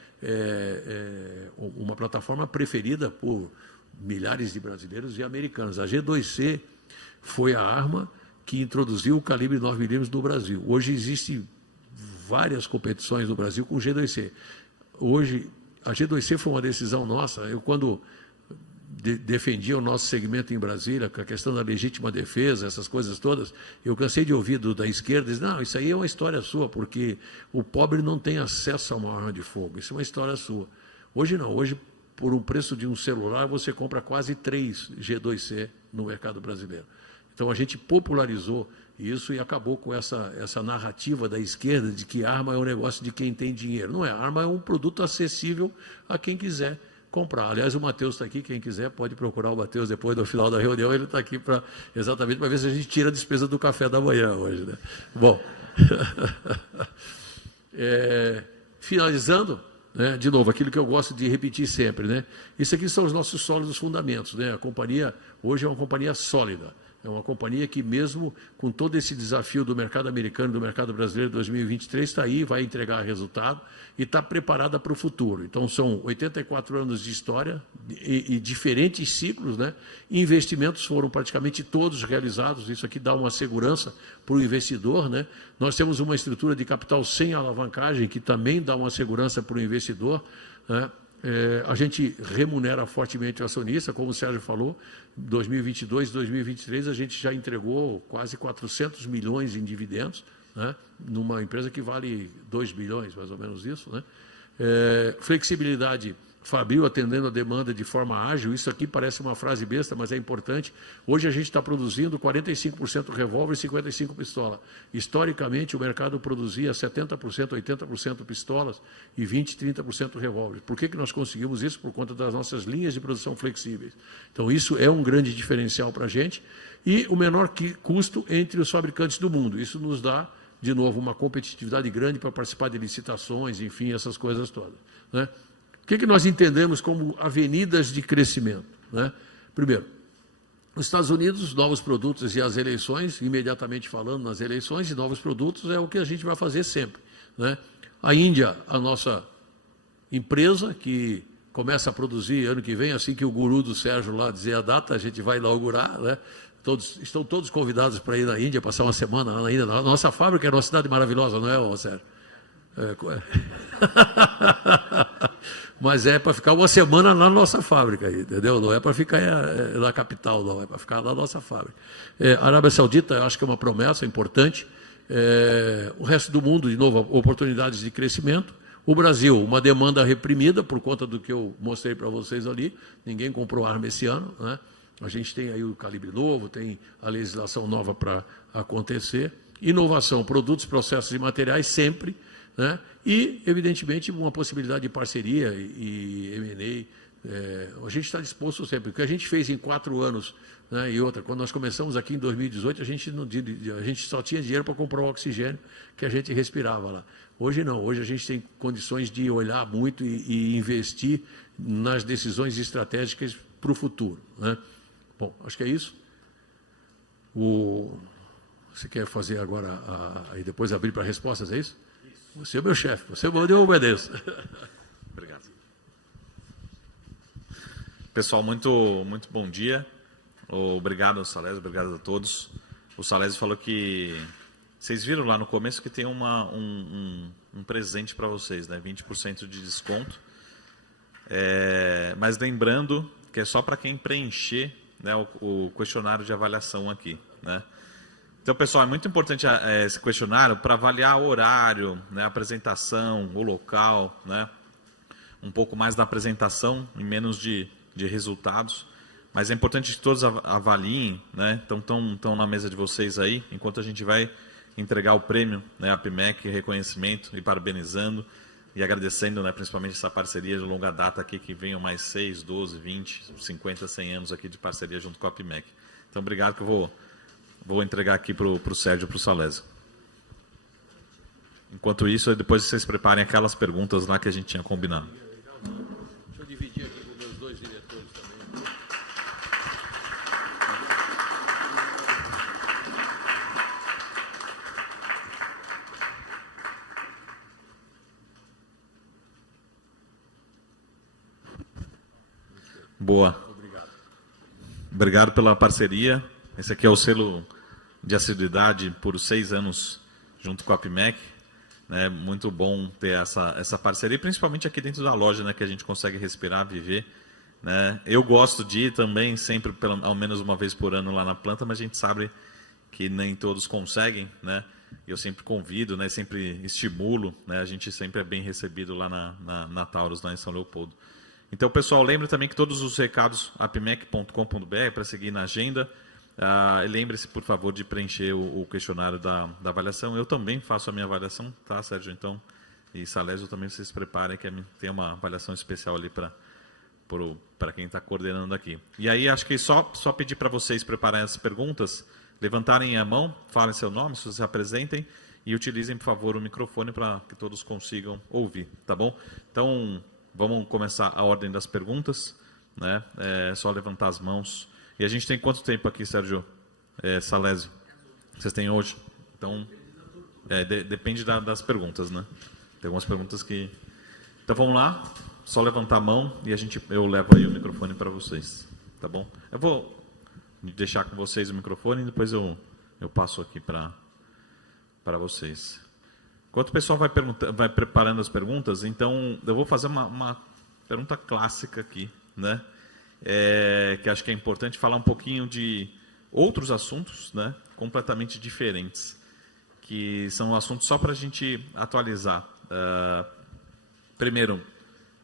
uma plataforma preferida por milhares de brasileiros e americanos. A G2C foi a arma que introduziu o calibre 9mm no Brasil. Hoje existem várias competições no Brasil com G2C. Hoje, a G2C foi uma decisão nossa. Eu, quando defendia o nosso segmento em Brasília, com a questão da legítima defesa, essas coisas todas, eu cansei de ouvir da esquerda, dizer, não, isso aí é uma história sua, porque o pobre não tem acesso a uma arma de fogo, isso é uma história sua. Hoje não, hoje, por um preço de um celular, você compra quase 3 G2C no mercado brasileiro. Então, a gente popularizou isso e acabou com essa narrativa da esquerda de que arma é um negócio de quem tem dinheiro. Não é, arma é um produto acessível a quem quiser comprar. Aliás, o Matheus está aqui, quem quiser pode procurar o Matheus depois do final da reunião, ele está aqui exatamente para ver se a gente tira a despesa do café da manhã hoje, né? Bom, finalizando, né, de novo, aquilo que eu gosto de repetir sempre, né? Isso aqui são os nossos sólidos fundamentos, né? A companhia hoje é uma companhia sólida. É uma companhia que, mesmo com todo esse desafio do mercado americano e do mercado brasileiro de 2023, está aí, vai entregar resultado e está preparada para o futuro. Então, são 84 anos de história e diferentes ciclos, né? Investimentos foram praticamente todos realizados, isso aqui dá uma segurança para o investidor, né? Nós temos uma estrutura de capital sem alavancagem, que também dá uma segurança para o investidor, né? A gente remunera fortemente o acionista, como o Sérgio falou, 2022, 2023 a gente já entregou quase 400 milhões em dividendos, né, numa empresa que vale 2 bilhões, mais ou menos isso, né? Flexibilidade Fabril atendendo a demanda de forma ágil, isso aqui parece uma frase besta, mas é importante. Hoje a gente está produzindo 45% revólver e 55% pistola. Historicamente, o mercado produzia 70%, 80% pistolas e 20%, 30% revólver. Por que nós conseguimos isso? Por conta das nossas linhas de produção flexíveis. Então, isso é um grande diferencial para a gente. E o menor custo entre os fabricantes do mundo. Isso nos dá, de novo, uma competitividade grande para participar de licitações, enfim, essas coisas todas, né? O que nós entendemos como avenidas de crescimento, né? Primeiro, os Estados Unidos, novos produtos e as eleições, imediatamente falando nas eleições, e novos produtos é o que a gente vai fazer sempre, né? A Índia, a nossa empresa, que começa a produzir ano que vem, assim que o guru do Sérgio lá dizer a data, a gente vai inaugurar, né? Estão todos convidados para ir na Índia, passar uma semana lá na Índia. A nossa fábrica é uma cidade maravilhosa, não é, Sérgio? Mas é para ficar uma semana na nossa fábrica, entendeu? Não é para ficar na capital, não, é para ficar na nossa fábrica. Arábia Saudita, eu acho que é uma promessa importante. O resto do mundo, de novo, oportunidades de crescimento. O Brasil, uma demanda reprimida por conta do que eu mostrei para vocês ali. Ninguém comprou arma esse ano, né? A gente tem aí o calibre novo, tem a legislação nova para acontecer. Inovação, produtos, processos e materiais sempre, né? E, evidentemente, uma possibilidade de parceria e M&A. A gente está disposto sempre. O que a gente fez em 4 anos, né? E outra, quando nós começamos aqui em 2018, a gente só tinha dinheiro para comprar o oxigênio que a gente respirava lá. Hoje não, hoje a gente tem condições de olhar muito e investir nas decisões estratégicas para o futuro, né? Bom, acho que é isso. Você quer fazer agora e depois abrir para respostas, é isso? Você é meu chefe, você manda, eu obedeço. Obrigado. Pessoal, muito bom dia. Obrigado, Salésio, obrigado a todos. O Salésio falou que... Vocês viram lá no começo que tem um presente para vocês, né? 20% de desconto. Mas lembrando que é só para quem preencher, né, o questionário de avaliação aqui, né? Então, pessoal, é muito importante esse questionário para avaliar o horário, né, a apresentação, o local, né? Um pouco mais da apresentação e menos de resultados. Mas é importante que todos avaliem, né? Então, estão na mesa de vocês aí, enquanto a gente vai entregar o prêmio, né, a APIMEC, reconhecimento e parabenizando e agradecendo, né, principalmente essa parceria de longa data aqui, que venham mais 6, 12, 20, 50, 100 anos aqui de parceria junto com a APIMEC. Então, obrigado, que eu vou entregar aqui para o Sérgio e para o Salésio. Enquanto isso, depois vocês preparem aquelas perguntas lá que a gente tinha combinado. Deixa eu dividir aqui com meus 2 diretores também. Boa. Obrigado pela parceria. Esse aqui é o selo de assiduidade por 6 anos junto com a APIMEC. Né? Muito bom ter essa parceria, principalmente aqui dentro da loja, né, que a gente consegue respirar, viver. Né? Eu gosto de ir também, sempre, ao menos uma vez por ano lá na planta, mas a gente sabe que nem todos conseguem. Né? Eu sempre convido, né, sempre estimulo. Né? A gente sempre é bem recebido lá na Taurus, lá em São Leopoldo. Então, pessoal, lembre também que todos os recados apimec.com.br para seguir na agenda. Lembre-se, por favor, de preencher o questionário da avaliação. Eu também faço a minha avaliação, tá, Sérgio? Então, e Salésio também, vocês se preparem, que tem uma avaliação especial ali para quem está coordenando aqui. E aí, acho que só pedir para vocês prepararem as perguntas, levantarem a mão, falem seu nome, se apresentem e utilizem, por favor, o microfone para que todos consigam ouvir, tá bom? Então, vamos começar a ordem das perguntas, né? É só levantar as mãos. E a gente tem quanto tempo aqui, Sérgio? Salésio? Vocês têm hoje? Então, depende das perguntas, né? Tem algumas perguntas que... Então, vamos lá. Só levantar a mão e eu levo aí o microfone para vocês. Tá bom? Eu vou deixar com vocês o microfone e depois eu passo aqui para vocês. Enquanto o pessoal vai preparando as perguntas, então eu vou fazer uma pergunta clássica aqui, né? Que acho que é importante falar um pouquinho de outros assuntos, né? Completamente diferentes, que são assuntos só para a gente atualizar. Primeiro,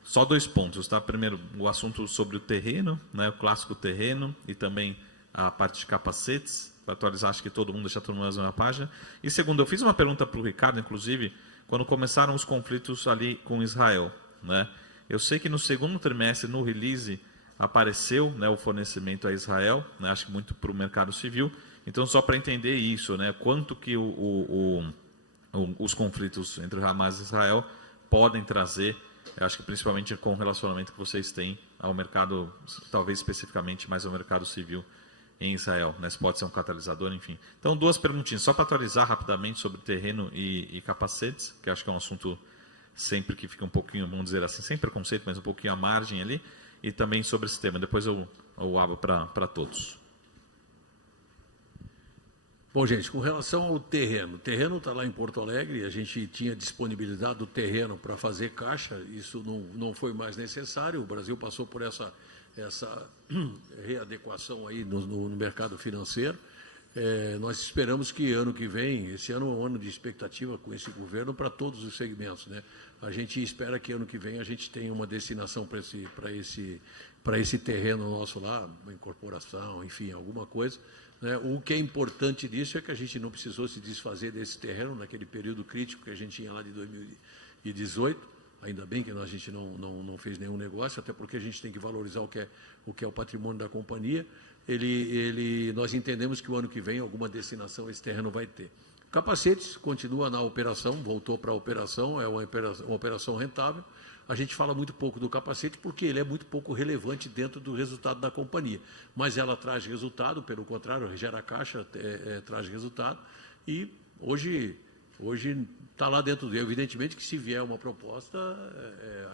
só 2 pontos, tá? Primeiro, o assunto sobre o terreno, né? O clássico terreno e também a parte de capacetes. Para atualizar, acho que todo mundo deixa todo mundo na mesma página. E segundo, eu fiz uma pergunta para o Ricardo, inclusive, quando começaram os conflitos ali com Israel, né? Eu sei que no segundo trimestre, no release, apareceu, né, o fornecimento a Israel, né? Acho que muito para o mercado civil. Então, só para entender isso, né? Quanto que os conflitos entre Hamas e Israel podem trazer, eu acho que principalmente com o relacionamento que vocês têm ao mercado, talvez especificamente mais ao mercado civil em Israel, né? Se pode ser um catalisador, enfim. Então, 2 perguntinhas, só para atualizar rapidamente sobre terreno e capacetes, que acho que é um assunto sempre que fica um pouquinho, vamos dizer assim, sem preconceito, mas um pouquinho à margem ali, e também sobre esse tema. Depois eu abro para todos. Bom, gente, com relação ao terreno, o terreno está lá em Porto Alegre, a gente tinha disponibilidade do terreno para fazer caixa, isso não foi mais necessário, o Brasil passou por essa readequação aí no mercado financeiro. nós esperamos que ano que vem, esse ano é um ano de expectativa com esse governo para todos os segmentos, né? A gente espera que ano que vem a gente tenha uma destinação para esse terreno nosso lá, uma incorporação, enfim, alguma coisa, né? O que é importante disso é que a gente não precisou se desfazer desse terreno naquele período crítico que a gente tinha lá de 2018. Ainda bem que a gente não fez nenhum negócio, até porque a gente tem que valorizar o que é o patrimônio da companhia. Nós entendemos que o ano que vem alguma destinação esse terreno vai ter. Capacetes continua na operação, voltou para a operação, é uma operação rentável. A gente fala muito pouco do capacete porque ele é muito pouco relevante dentro do resultado da companhia. Mas ela traz resultado, pelo contrário, gera caixa, traz resultado. E hoje está lá dentro dele. Evidentemente que se vier uma proposta,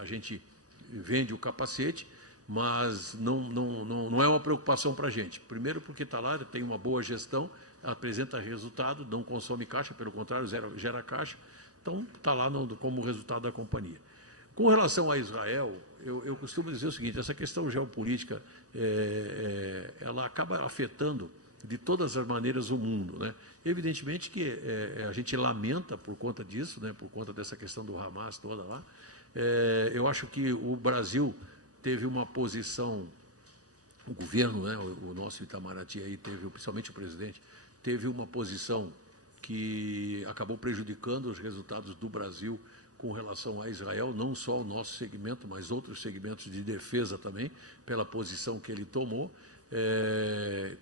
a gente vende o capacete, mas não é uma preocupação para a gente. Primeiro porque está lá, tem uma boa gestão, apresenta resultado, não consome caixa, pelo contrário, gera caixa. Então, está lá como resultado da companhia. Com relação a Israel, eu costumo dizer o seguinte, essa questão geopolítica, ela acaba afetando de todas as maneiras o mundo, né? Evidentemente que a gente lamenta por conta disso, né? Por conta dessa questão do Hamas toda lá. Eu acho que o Brasil teve uma posição, o governo, né? O nosso Itamaraty aí teve, principalmente o presidente, teve uma posição que acabou prejudicando os resultados do Brasil com relação a Israel, não só o nosso segmento, mas outros segmentos de defesa também, pela posição que ele tomou.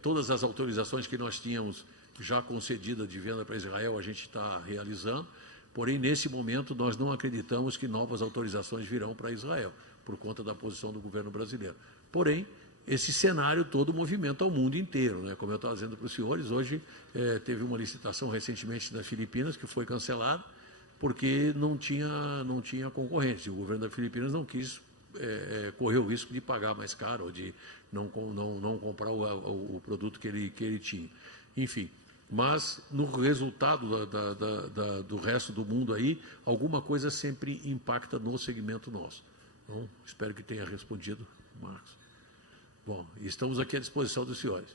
Todas as autorizações que nós tínhamos já concedidas de venda para Israel, a gente está realizando, porém, nesse momento, nós não acreditamos que novas autorizações virão para Israel, por conta da posição do governo brasileiro. Porém, esse cenário todo movimenta o mundo inteiro, né? Como eu estava dizendo para os senhores, hoje teve uma licitação recentemente nas Filipinas que foi cancelada, porque não tinha concorrência. O governo das Filipinas não quis correr o risco de pagar mais caro, ou de não comprar o produto que ele tinha. Enfim, mas no resultado do resto do mundo aí, alguma coisa sempre impacta no segmento nosso. Então, espero que tenha respondido, Marcos. Bom, estamos aqui à disposição dos senhores.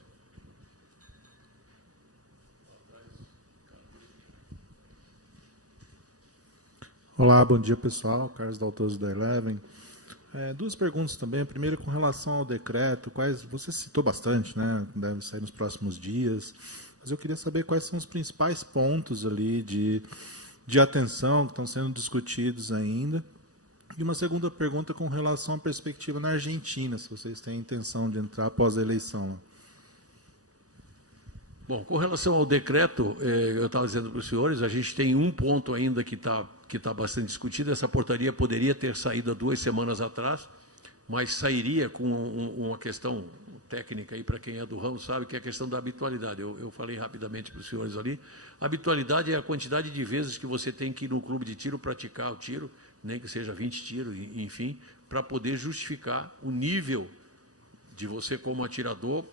Olá, bom dia pessoal, Carlos Daltoso da Eleven. Duas perguntas também. A primeira com relação ao decreto, você citou bastante, né? Deve sair nos próximos dias, mas eu queria saber quais são os principais pontos ali de atenção que estão sendo discutidos ainda. E uma segunda pergunta com relação à perspectiva na Argentina, se vocês têm intenção de entrar após a eleição. Bom, com relação ao decreto, eu estava dizendo para os senhores, a gente tem um ponto ainda que está bastante discutido. Essa portaria poderia ter saído há 2 semanas atrás, mas sairia com uma questão técnica aí, para quem é do ramo sabe, que é a questão da habitualidade. Eu falei rapidamente para os senhores ali. A habitualidade é a quantidade de vezes que você tem que ir no clube de tiro praticar o tiro, nem que seja 20 tiros, enfim, para poder justificar o nível de você como atirador,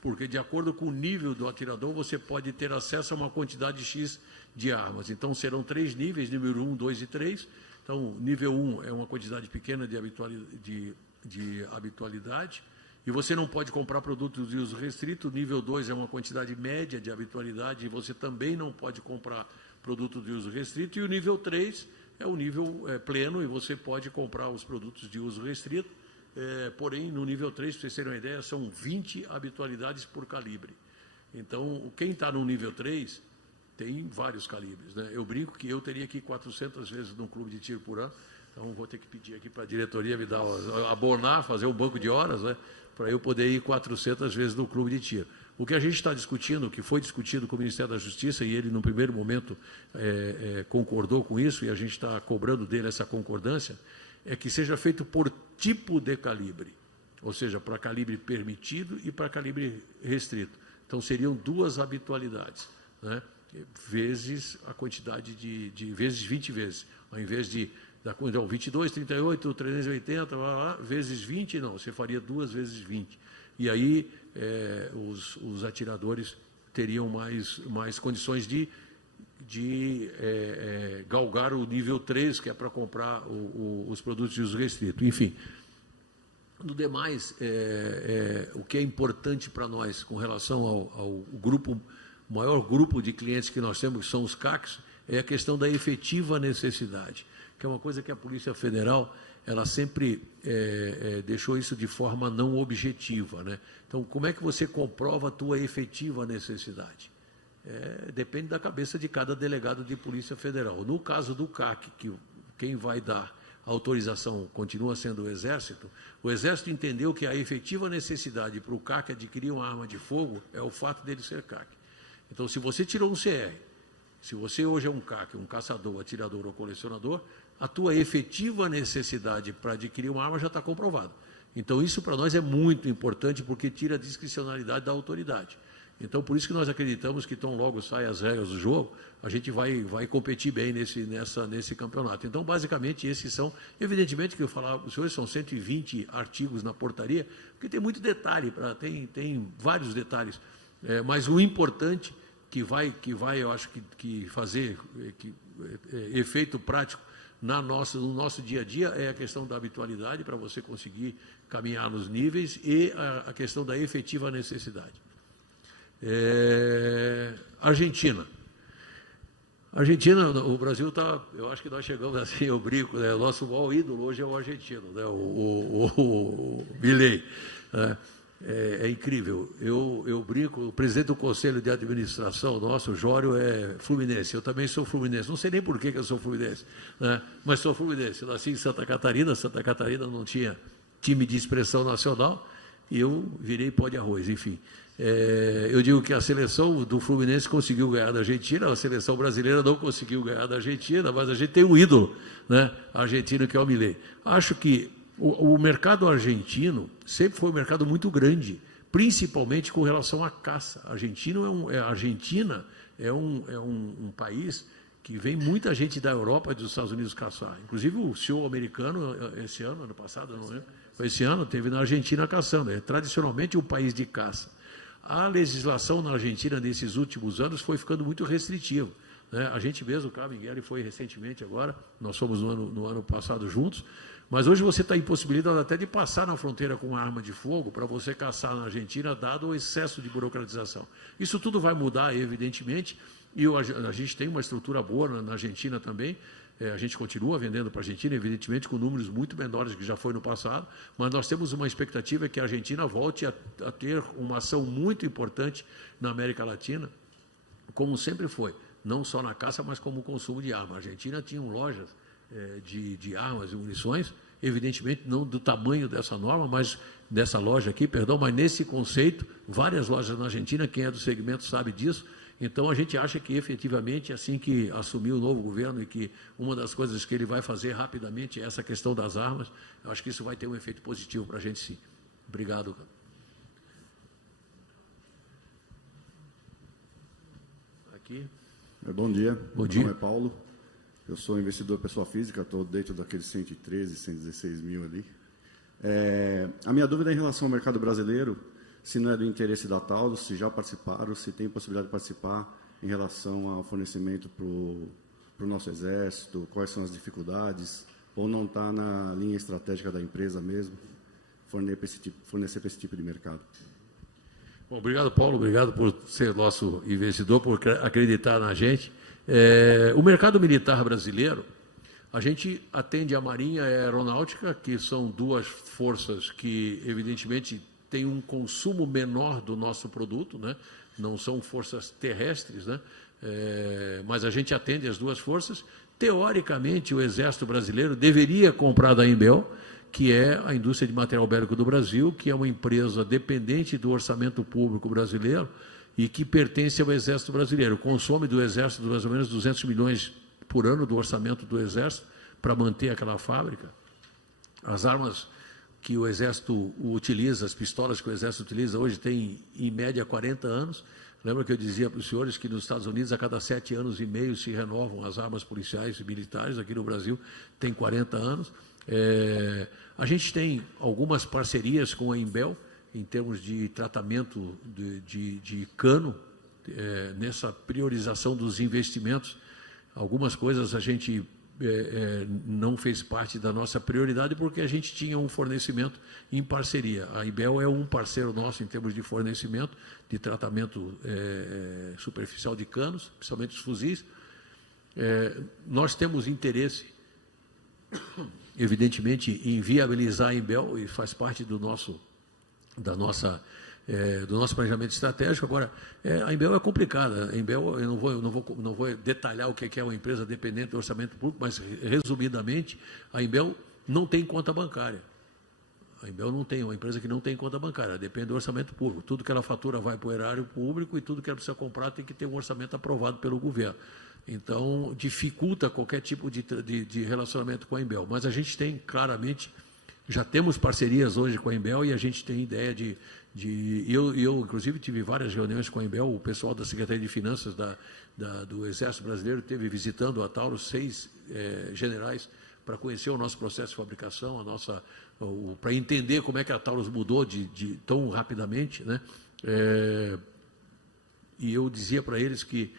porque de acordo com o nível do atirador, você pode ter acesso a uma quantidade X de armas. Então, serão 3 níveis, nível 1, 2 e 3. Então, nível 1 é uma quantidade pequena de habitualidade, e você não pode comprar produtos de uso restrito. Nível 2 é uma quantidade média de habitualidade, e você também não pode comprar produtos de uso restrito. E o nível 3 é o nível pleno, e você pode comprar os produtos de uso restrito. Porém, no nível 3, para vocês terem uma ideia, são 20 habitualidades por calibre. Então, quem está no nível 3 tem vários calibres, né? Eu brinco que eu teria que ir 400 vezes num clube de tiro por ano, então vou ter que pedir aqui para a diretoria me dar, abonar, fazer um banco de horas, né, para eu poder ir 400 vezes no clube de tiro. O que a gente está discutindo, o que foi discutido com o Ministério da Justiça, e ele, no primeiro momento, concordou com isso, e a gente está cobrando dele essa concordância, é que seja feito por tipo de calibre, ou seja, para calibre permitido e para calibre restrito. Então, seriam 2 habitualidades, né? Vezes a quantidade vezes 20 vezes, ao invés de 22, 38, 380, vezes 20, não, você faria 2 vezes 20. E aí os atiradores teriam mais condições de galgar o nível 3, que é para comprar os produtos de uso restrito. Enfim, No demais, o que é importante para nós com relação ao maior grupo de clientes que nós temos, que são os CACs, é a questão da efetiva necessidade, que é uma coisa que a Polícia Federal ela sempre deixou isso de forma não objetiva, né? Então, como é que você comprova a tua efetiva necessidade? Depende da cabeça de cada delegado de Polícia Federal. No caso do CAC, que quem vai dar a autorização continua sendo o Exército entendeu que a efetiva necessidade para o CAC adquirir uma arma de fogo é o fato dele ser CAC. Então, se você tirou um CR, se você hoje é um CAC, um caçador, atirador ou colecionador, a tua efetiva necessidade para adquirir uma arma já está comprovada. Então, isso para nós é muito importante porque tira a discricionalidade da autoridade. Então, por isso que nós acreditamos que tão logo saem as regras do jogo, a gente vai competir bem nesse campeonato. Então, basicamente, esses são, evidentemente que eu falava para os senhores, são 120 artigos na portaria, porque tem muito detalhe, tem vários detalhes, mas o importante que vai eu acho que fazer efeito prático no nosso dia a dia é a questão da habitualidade para você conseguir caminhar nos níveis e a questão da efetiva necessidade. Argentina, o Brasil está, eu acho que nós chegamos assim, eu brinco, né? O nosso maior ídolo hoje é o argentino, né? o Milei. É incrível. Eu brinco, o presidente do Conselho de Administração nosso, o Jório, é fluminense. Eu também sou fluminense. Não sei nem por que eu sou fluminense, né? Mas sou fluminense. Eu nasci em Santa Catarina. Santa Catarina não tinha time de expressão nacional e eu virei pó de arroz, enfim. Eu digo que a seleção do Fluminense conseguiu ganhar da Argentina, a seleção brasileira não conseguiu ganhar da Argentina, mas a gente tem um ídolo, né, argentino, que é o Milei. Acho que o mercado argentino sempre foi um mercado muito grande, principalmente com relação à caça. A Argentina é um país que vem muita gente da Europa e dos Estados Unidos caçar. Inclusive o CEO americano, ano passado, não é? Esse ano, teve na Argentina caçando. É tradicionalmente um país de caça. A legislação na Argentina, nesses últimos anos, foi ficando muito restritiva, né? A gente mesmo, o Carlos Miguel foi recentemente agora, nós fomos no ano passado juntos, mas hoje você está impossibilitado até de passar na fronteira com uma arma de fogo para você caçar na Argentina, dado o excesso de burocratização. Isso tudo vai mudar, evidentemente, e a gente tem uma estrutura boa na Argentina também. A gente continua vendendo para a Argentina, evidentemente, com números muito menores do que já foi no passado, mas nós temos uma expectativa que a Argentina volte a ter uma ação muito importante na América Latina, como sempre foi, não só na caça, mas como consumo de armas. A Argentina tinha lojas de armas e munições, evidentemente não do tamanho dessa norma, mas dessa loja aqui, mas nesse conceito, várias lojas na Argentina, quem é do segmento sabe disso. Então, a gente acha que, efetivamente, assim que assumir o novo governo e que uma das coisas que ele vai fazer rapidamente é essa questão das armas, eu acho que isso vai ter um efeito positivo para a gente, sim. Obrigado. Aqui. Bom dia. Bom dia. Meu nome é Paulo. Eu sou investidor pessoa física, estou dentro daqueles 113, 116 mil ali. A minha dúvida é em relação ao mercado brasileiro, se não é do interesse da Taurus, se já participaram, se tem possibilidade de participar em relação ao fornecimento para o nosso Exército, quais são as dificuldades, ou não está na linha estratégica da empresa mesmo, fornecer para esse tipo de mercado. Bom, obrigado, Paulo, obrigado por ser nosso investidor, por acreditar na gente. O mercado militar brasileiro, a gente atende a Marinha e a Aeronáutica, que são duas forças que, evidentemente, tem um consumo menor do nosso produto, né? Não são forças terrestres, né? Mas a gente atende as duas forças. Teoricamente, o Exército Brasileiro deveria comprar da Imbel, que é a indústria de material bélico do Brasil, que é uma empresa dependente do orçamento público brasileiro e que pertence ao Exército Brasileiro. Consome do Exército mais ou menos 200 milhões por ano do orçamento do Exército para manter aquela fábrica. As armas que o Exército utiliza, as pistolas que o Exército utiliza hoje têm, em média, 40 anos. Lembra que eu dizia para os senhores que nos Estados Unidos, a cada 7 anos e meio, se renovam as armas policiais e militares. Aqui no Brasil, tem 40 anos. A gente tem algumas parcerias com a Imbel, em termos de tratamento de cano, nessa priorização dos investimentos. Algumas coisas a gente não fez parte da nossa prioridade porque a gente tinha um fornecimento em parceria. A Imbel é um parceiro nosso em termos de fornecimento de tratamento superficial de canos, principalmente os fuzis. Nós temos interesse, evidentemente, em viabilizar a Imbel e faz parte do nosso planejamento estratégico. Agora, a Imbel é complicada. A Imbel, eu não vou detalhar o que é uma empresa dependente do orçamento público, mas, resumidamente, a Imbel não tem conta bancária. A Imbel não tem, uma empresa que não tem conta bancária, depende do orçamento público. Tudo que ela fatura vai para o erário público e tudo que ela precisa comprar tem que ter um orçamento aprovado pelo governo. Então, dificulta qualquer tipo de relacionamento com a Imbel. Mas a gente tem, claramente, já temos parcerias hoje com a Imbel e a gente tem ideia eu, inclusive, tive várias reuniões com a Imbel, o pessoal da Secretaria de Finanças do Exército Brasileiro esteve visitando a Taurus, 6 generais, para conhecer o nosso processo de fabricação, para entender como é que a Taurus mudou tão rapidamente, né? E eu dizia para eles que,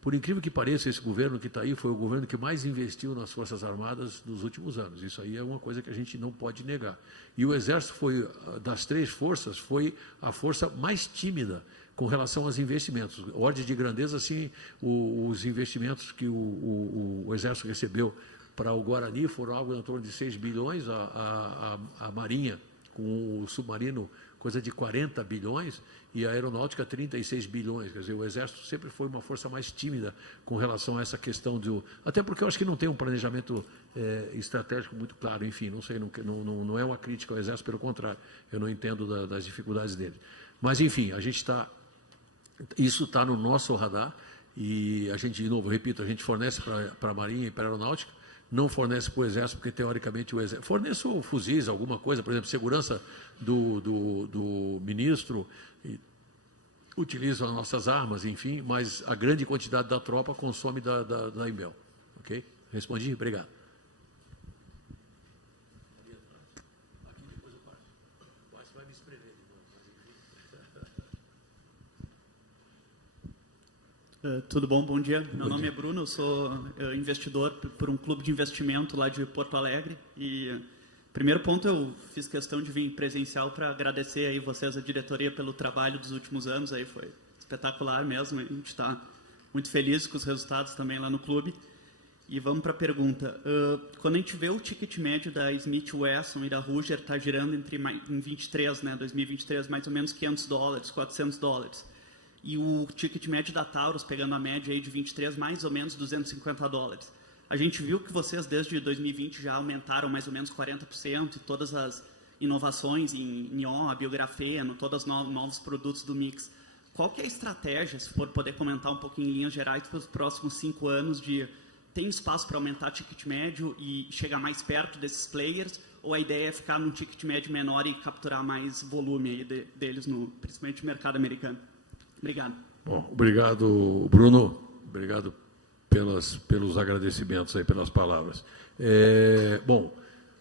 por incrível que pareça, esse governo que está aí foi o governo que mais investiu nas Forças Armadas nos últimos anos. Isso aí é uma coisa que a gente não pode negar. E o Exército foi, das 3 forças, foi a força mais tímida com relação aos investimentos. Ordem de grandeza, assim, os investimentos que o Exército recebeu para o Guarani foram algo em torno de 6 bilhões, a Marinha, com o submarino, coisa de 40 bilhões, e a Aeronáutica 36 bilhões. Quer dizer, o Exército sempre foi uma força mais tímida com relação a essa questão até porque eu acho que não tem um planejamento estratégico muito claro. Enfim, não sei, não é uma crítica ao Exército, pelo contrário, eu não entendo das dificuldades dele. Mas, enfim, isso está no nosso radar, e a gente, de novo, repito, a gente fornece para a Marinha e para a Aeronáutica, não fornece para o Exército, porque, teoricamente, o Exército... Fornece fuzis, alguma coisa, por exemplo, segurança do ministro, utiliza as nossas armas, enfim, mas a grande quantidade da tropa consome da Imbel. Ok? Respondi? Obrigado. Tudo bom? Bom dia. Meu nome é Bruno, eu sou investidor por um clube de investimento lá de Porto Alegre. E, primeiro ponto, eu fiz questão de vir presencial para agradecer aí vocês, a diretoria, pelo trabalho dos últimos anos. Aí foi espetacular mesmo. A gente está muito feliz com os resultados também lá no clube. E vamos para a pergunta. Quando a gente vê o ticket médio da Smith Wesson e da Ruger, está girando em 23, né, 2023, mais ou menos $500, $400. E o ticket médio da Taurus, pegando a média aí de 23, mais ou menos $250. A gente viu que vocês, desde 2020, já aumentaram mais ou menos 40%, e todas as inovações em neon, a biografeno, todos os novos produtos do mix. Qual que é a estratégia, se for poder comentar um pouquinho em linhas gerais, para os próximos 5 anos, tem espaço para aumentar o ticket médio e chegar mais perto desses players, ou a ideia é ficar num ticket médio menor e capturar mais volume aí deles, principalmente no mercado americano? Obrigado. Bom, obrigado, Bruno. Obrigado pelos agradecimentos aí, pelas palavras. Bom,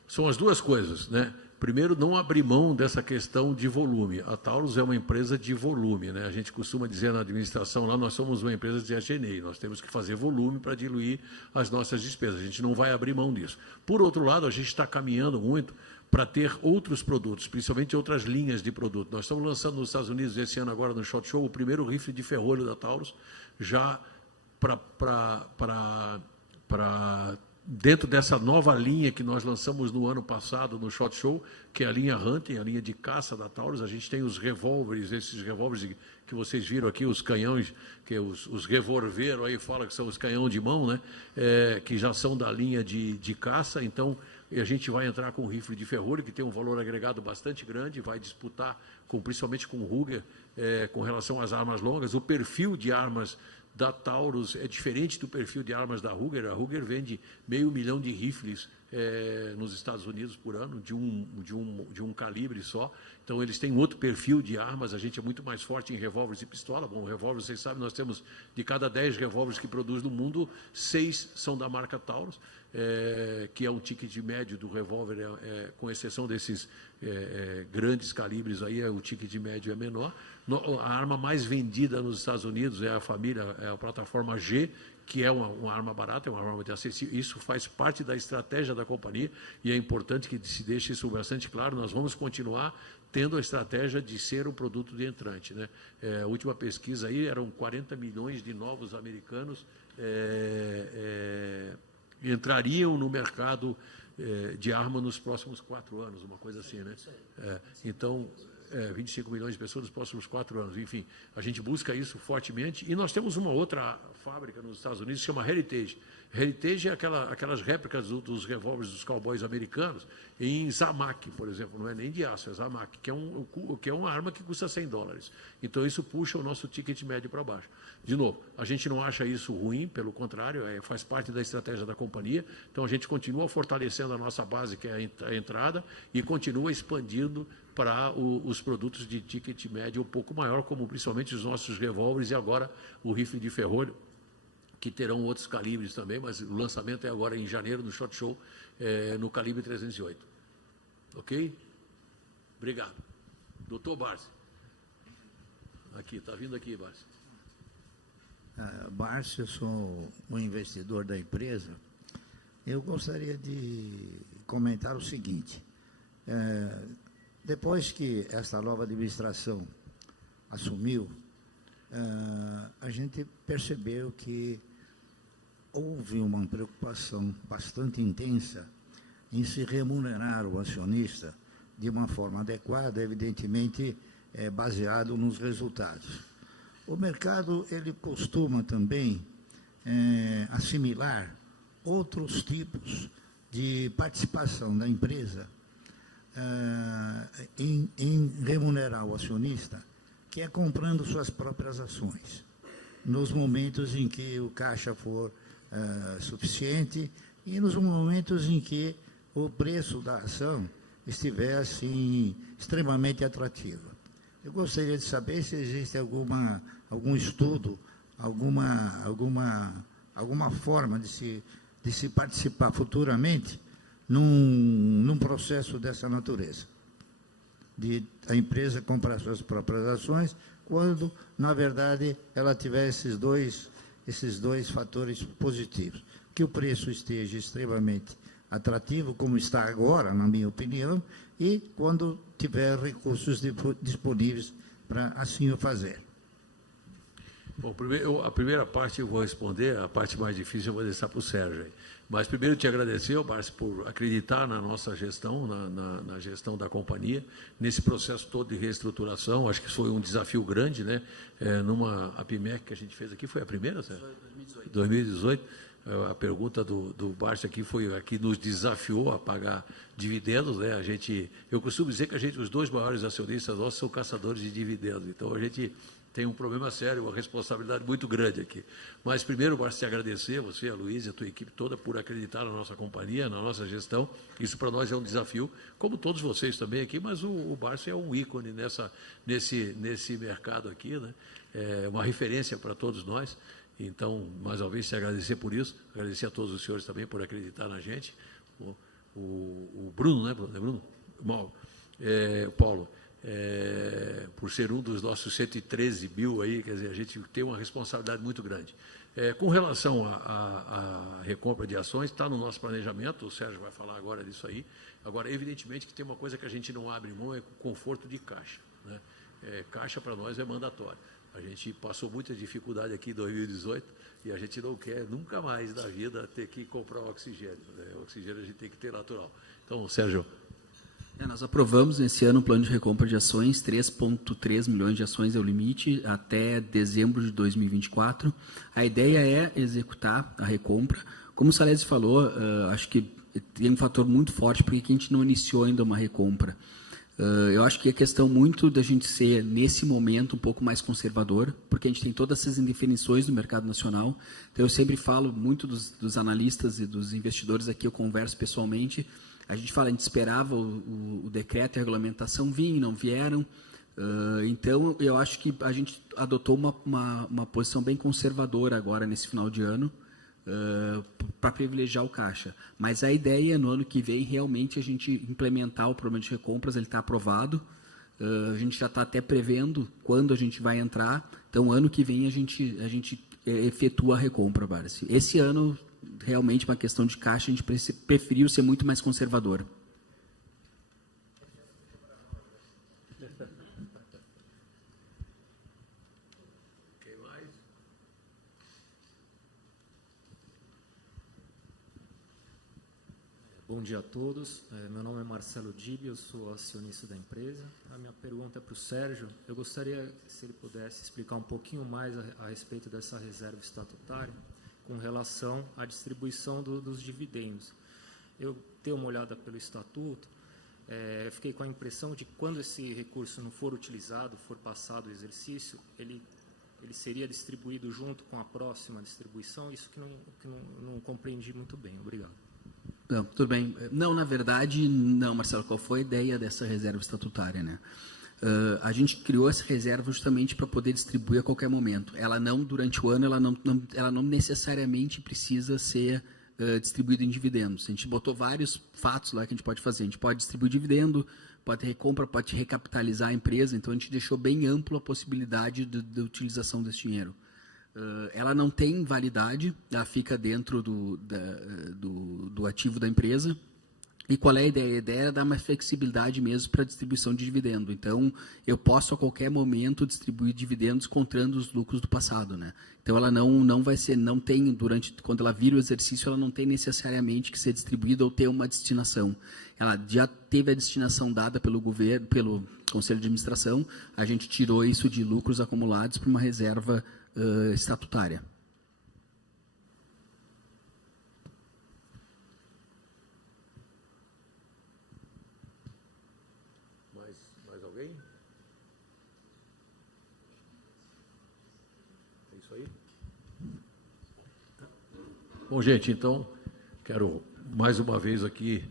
são as duas coisas, né? Primeiro, não abrir mão dessa questão de volume. A Taurus é uma empresa de volume, né? A gente costuma dizer na administração lá, nós somos uma empresa de SG&A, nós temos que fazer volume para diluir as nossas despesas. A gente não vai abrir mão disso. Por outro lado, a gente está caminhando muito para ter outros produtos, principalmente outras linhas de produto. Nós estamos lançando nos Estados Unidos esse ano agora no SHOT Show o primeiro rifle de ferrolho da Taurus, já dentro dessa nova linha que nós lançamos no ano passado no SHOT Show, que é a linha Hunting, a linha de caça da Taurus. A gente tem os revólveres, esses revólveres que vocês viram aqui, os canhões, que os revolveros aí fala que são os canhões de mão, né? Que já são da linha de caça. Então, a gente vai entrar com o rifle de ferrolho, que tem um valor agregado bastante grande, vai disputar principalmente com o Ruger, com relação às armas longas. O perfil de armas da Taurus é diferente do perfil de armas da Ruger. A Ruger vende 500 mil de rifles nos Estados Unidos por ano, de um calibre só. Então, eles têm outro perfil de armas, a gente é muito mais forte em revólveres e pistola. Bom, revólver, vocês sabem, nós temos, de cada 10 revólveres que produz no mundo, 6 são da marca Taurus, que é um ticket médio do revólver, com exceção desses grandes calibres, aí o ticket médio é menor. A arma mais vendida nos Estados Unidos é a plataforma G, que é uma arma barata, é uma arma de acessível. Isso faz parte da estratégia da companhia e é importante que se deixe isso bastante claro. Nós vamos continuar tendo a estratégia de ser um produto de entrante, né? A última pesquisa aí eram 40 milhões de novos americanos entrariam no mercado de arma nos próximos 4 anos, uma coisa assim, né? Então, 25 milhões de pessoas nos próximos 4 anos. Enfim, a gente busca isso fortemente. E nós temos uma outra fábrica nos Estados Unidos que se chama Heritage. Heritage é aquelas réplicas dos revólveres dos cowboys americanos em Zamac, por exemplo. Não é nem de aço, é Zamac, que é uma arma que custa $100. Então, isso puxa o nosso ticket médio para baixo. De novo, a gente não acha isso ruim, pelo contrário, faz parte da estratégia da companhia. Então, a gente continua fortalecendo a nossa base, que é a entrada, e continua expandindo para os produtos de ticket médio um pouco maior, como principalmente os nossos revólveres e agora o rifle de ferrolho, que terão outros calibres também, mas o lançamento é agora em janeiro, no SHOT Show, no calibre 308. Ok? Obrigado. Doutor Barsi. Aqui, está vindo aqui, Barsi. Barsi, eu sou um investidor da empresa. Eu gostaria de comentar o seguinte. Depois que esta nova administração assumiu, a gente percebeu que houve uma preocupação bastante intensa em se remunerar o acionista de uma forma adequada, evidentemente baseado nos resultados. O mercado ele costuma também assimilar outros tipos de participação da empresa em remunerar o acionista, que é comprando suas próprias ações, nos momentos em que o caixa for suficiente e nos momentos em que o preço da ação estiver assim, extremamente atrativo. Eu gostaria de saber se existe algum estudo, alguma forma de se participar futuramente num processo dessa natureza, de a empresa comprar suas próprias ações, quando, na verdade, ela tiver esses dois fatores positivos. Que o preço esteja extremamente atrativo, como está agora, na minha opinião, e quando tiver recursos disponíveis para assim o fazer. Bom, a primeira parte eu vou responder, a parte mais difícil eu vou deixar para o Sérgio aí. Mas primeiro te agradecer, Barsi, por acreditar na nossa gestão, na gestão da companhia, nesse processo todo de reestruturação. Acho que foi um desafio grande, né? Numa APIMEC que a gente fez aqui, foi a primeira, Sérgio? Foi 2018. A pergunta do Barsi aqui foi a que nos desafiou a pagar dividendos, né? Eu costumo dizer que os dois maiores acionistas nossos são caçadores de dividendos. Então, a gente tem um problema sério, uma responsabilidade muito grande aqui. Mas, primeiro, Barsi, te agradecer, você, a Luiz e a tua equipe toda, por acreditar na nossa companhia, na nossa gestão. Isso, para nós, é um desafio, como todos vocês também aqui, mas o Barsi é um ícone nesse mercado aqui, né? É uma referência para todos nós. Então, mais uma vez, te agradecer por isso, agradecer a todos os senhores também por acreditar na gente. O Bruno, né, Bruno? Paulo, por ser um dos nossos 113 mil aí, quer dizer, a gente tem uma responsabilidade muito grande. Com relação à recompra de ações, está no nosso planejamento, o Sérgio vai falar agora disso aí. Agora, evidentemente que tem uma coisa que a gente não abre mão, é o conforto de caixa, né? Caixa para nós é mandatório. A gente passou muita dificuldade aqui em 2018 e a gente não quer nunca mais na vida ter que comprar oxigênio, né? O oxigênio a gente tem que ter natural. Então, Sérgio. Nós aprovamos nesse ano um plano de recompra de ações, 3,3 milhões de ações é o limite, até dezembro de 2024. A ideia é executar a recompra. Como o Salesi falou, acho que tem um fator muito forte porque a gente não iniciou ainda uma recompra. Eu acho que é questão muito da gente ser, nesse momento, um pouco mais conservador, porque a gente tem todas essas indefinições no mercado nacional. Então, eu sempre falo muito dos analistas e dos investidores aqui, eu converso pessoalmente. A gente esperava o decreto e a regulamentação virem, não vieram. Então, eu acho que a gente adotou uma posição bem conservadora agora, nesse final de ano, para privilegiar o caixa. Mas a ideia, no ano que vem, realmente a gente implementar o programa de recompras, ele está aprovado. A gente já está até prevendo quando a gente vai entrar. Então, ano que vem, a gente efetua a recompra, Barsi. Esse ano, realmente, uma questão de caixa, a gente preferiu ser muito mais conservador. Bom dia a todos. Meu nome é Marcelo Dibi, eu sou acionista da empresa. A minha pergunta é para o Sérgio. Eu gostaria, se ele pudesse, explicar um pouquinho mais a respeito dessa reserva estatutária com relação à distribuição dos dividendos. Eu dei uma olhada pelo estatuto, fiquei com a impressão de que quando esse recurso não for utilizado, for passado o exercício, ele seria distribuído junto com a próxima distribuição. Isso que não compreendi muito bem. Obrigado. Não, tudo bem. Não, na verdade, não, Marcelo. Qual foi a ideia dessa reserva estatutária, né? A gente criou essa reserva justamente para poder distribuir a qualquer momento. Ela não, durante o ano, ela não necessariamente precisa ser distribuída em dividendos. A gente botou vários fatos lá que a gente pode fazer. A gente pode distribuir dividendo, pode ter recompra, pode recapitalizar a empresa. Então, a gente deixou bem ampla a possibilidade de utilização desse dinheiro. Ela não tem validade, ela fica dentro do ativo da empresa. E qual é a ideia? A ideia é dar uma flexibilidade mesmo para a distribuição de dividendo. Então, eu posso a qualquer momento distribuir dividendos contando os lucros do passado, né? Então, ela não vai ser, não tem, quando ela vira o exercício, ela não tem necessariamente que ser distribuída ou ter uma destinação. Ela já teve a destinação dada pelo governo, pelo Conselho de Administração, a gente tirou isso de lucros acumulados para uma reserva estatutária. Mais alguém? É isso aí? Bom, gente, então, quero mais uma vez aqui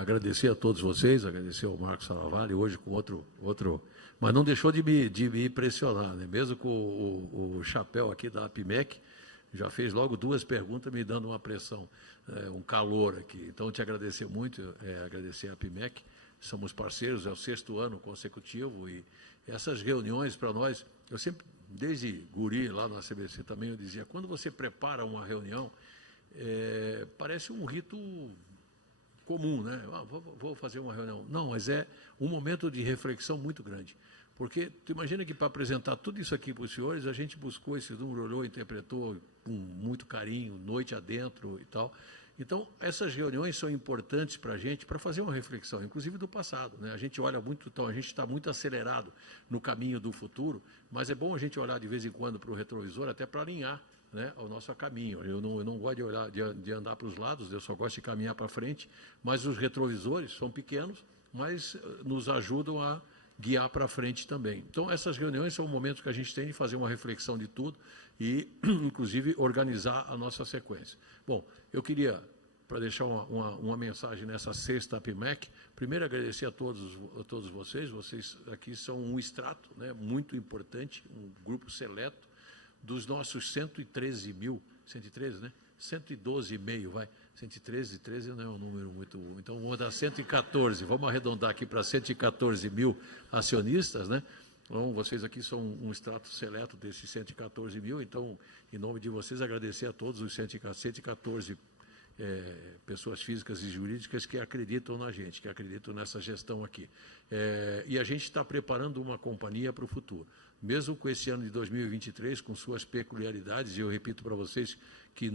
agradecer a todos vocês, agradecer ao Marcos Salavalli, hoje com outro, mas não deixou de me impressionar, né? Mesmo com o chapéu aqui da APIMEC, já fez logo 2 perguntas me dando uma pressão, um calor aqui. Então, te agradecer muito, agradecer a APIMEC, somos parceiros, é o 6º ano consecutivo, e essas reuniões para nós, eu sempre, desde guri lá na CBC também, eu dizia, quando você prepara uma reunião, parece um rito comum, né? Vou fazer uma reunião. Não, mas é um momento de reflexão muito grande. Porque tu imagina que para apresentar tudo isso aqui para os senhores, a gente buscou esse número, olhou, interpretou com muito carinho, noite adentro e tal. Então, essas reuniões são importantes para a gente, para fazer uma reflexão, inclusive do passado, né? A gente olha muito, então a gente está muito acelerado no caminho do futuro, mas é bom a gente olhar de vez em quando para o retrovisor, até para alinhar, né, ao nosso caminho. Eu não gosto de olhar, de andar para os lados, eu só gosto de caminhar para frente, mas os retrovisores são pequenos, mas nos ajudam a guiar para frente também. Então, essas reuniões são momentos que a gente tem de fazer uma reflexão de tudo e, inclusive, organizar a nossa sequência. Bom, eu queria, para deixar uma mensagem nessa 6ª APIMEC, primeiro agradecer a todos vocês aqui são um extrato, né, muito importante, um grupo seleto, dos nossos 113 mil, 113, né? 112,5, vai. 113, 13 não é um número muito... Então, vamos dar 114, vamos arredondar aqui para 114 mil acionistas, né? Então, vocês aqui são um extrato seleto desses 114 mil, então, em nome de vocês, agradecer a todos os 114 pessoas físicas e jurídicas que acreditam na gente, que acreditam nessa gestão aqui. E a gente está preparando uma companhia para o futuro. Mesmo com esse ano de 2023, com suas peculiaridades, e eu repito para vocês que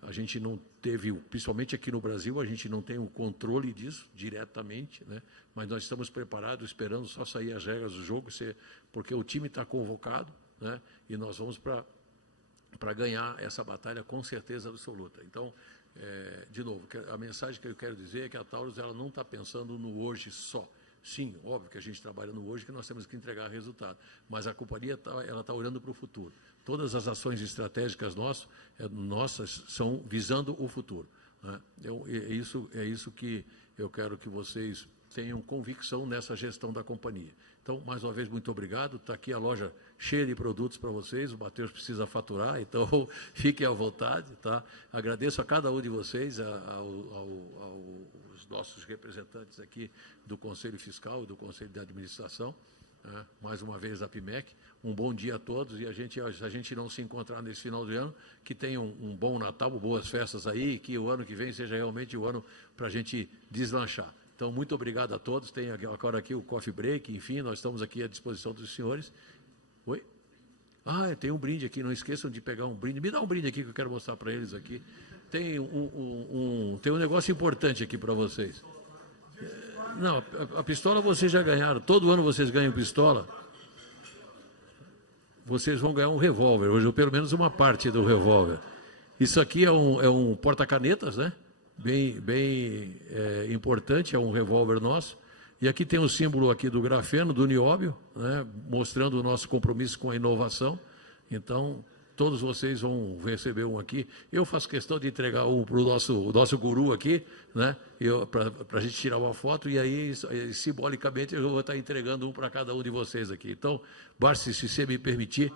a gente não teve, principalmente aqui no Brasil, a gente não tem o controle disso diretamente, né? Mas nós estamos preparados, esperando só sair as regras do jogo, porque o time está convocado, né? E nós vamos para ganhar essa batalha com certeza absoluta. Então, de novo, a mensagem que eu quero dizer é que a Taurus ela não está pensando no hoje só. Sim, óbvio que a gente trabalha no hoje, que nós temos que entregar resultado, mas a companhia ela está olhando para o futuro. Todas as ações estratégicas nossas são visando o futuro, né? É isso que eu quero que vocês tenham convicção nessa gestão da companhia. Então, mais uma vez, muito obrigado. Está aqui a loja cheia de produtos para vocês. O Matheus precisa faturar, então fiquem à vontade. Tá? Agradeço a cada um de vocês, aos nossos representantes aqui do Conselho Fiscal e do Conselho de Administração, mais uma vez da PIMEC. Um bom dia a todos e se a gente não se encontrar nesse final de ano, que tenham um bom Natal, boas festas aí, e que o ano que vem seja realmente o ano para a gente deslanchar. Então, muito obrigado a todos. Tem agora aqui o coffee break, enfim, nós estamos aqui à disposição dos senhores. Oi? Tem um brinde aqui, não esqueçam de pegar um brinde. Me dá um brinde aqui que eu quero mostrar para eles aqui. Tem um negócio importante aqui para vocês. Não, a pistola vocês já ganharam. Todo ano vocês ganham pistola. Vocês vão ganhar um revólver, hoje, ou pelo menos uma parte do revólver. Isso aqui é um porta-canetas, né? Bem importante, é um revólver nosso. E aqui tem o símbolo aqui do grafeno, do nióbio, né, mostrando o nosso compromisso com a inovação. Então, todos vocês vão receber um aqui. Eu faço questão de entregar um para o nosso guru aqui, né, para a gente tirar uma foto, e aí, simbolicamente, eu vou estar entregando um para cada um de vocês aqui. Então, Barsi, se você me permitir,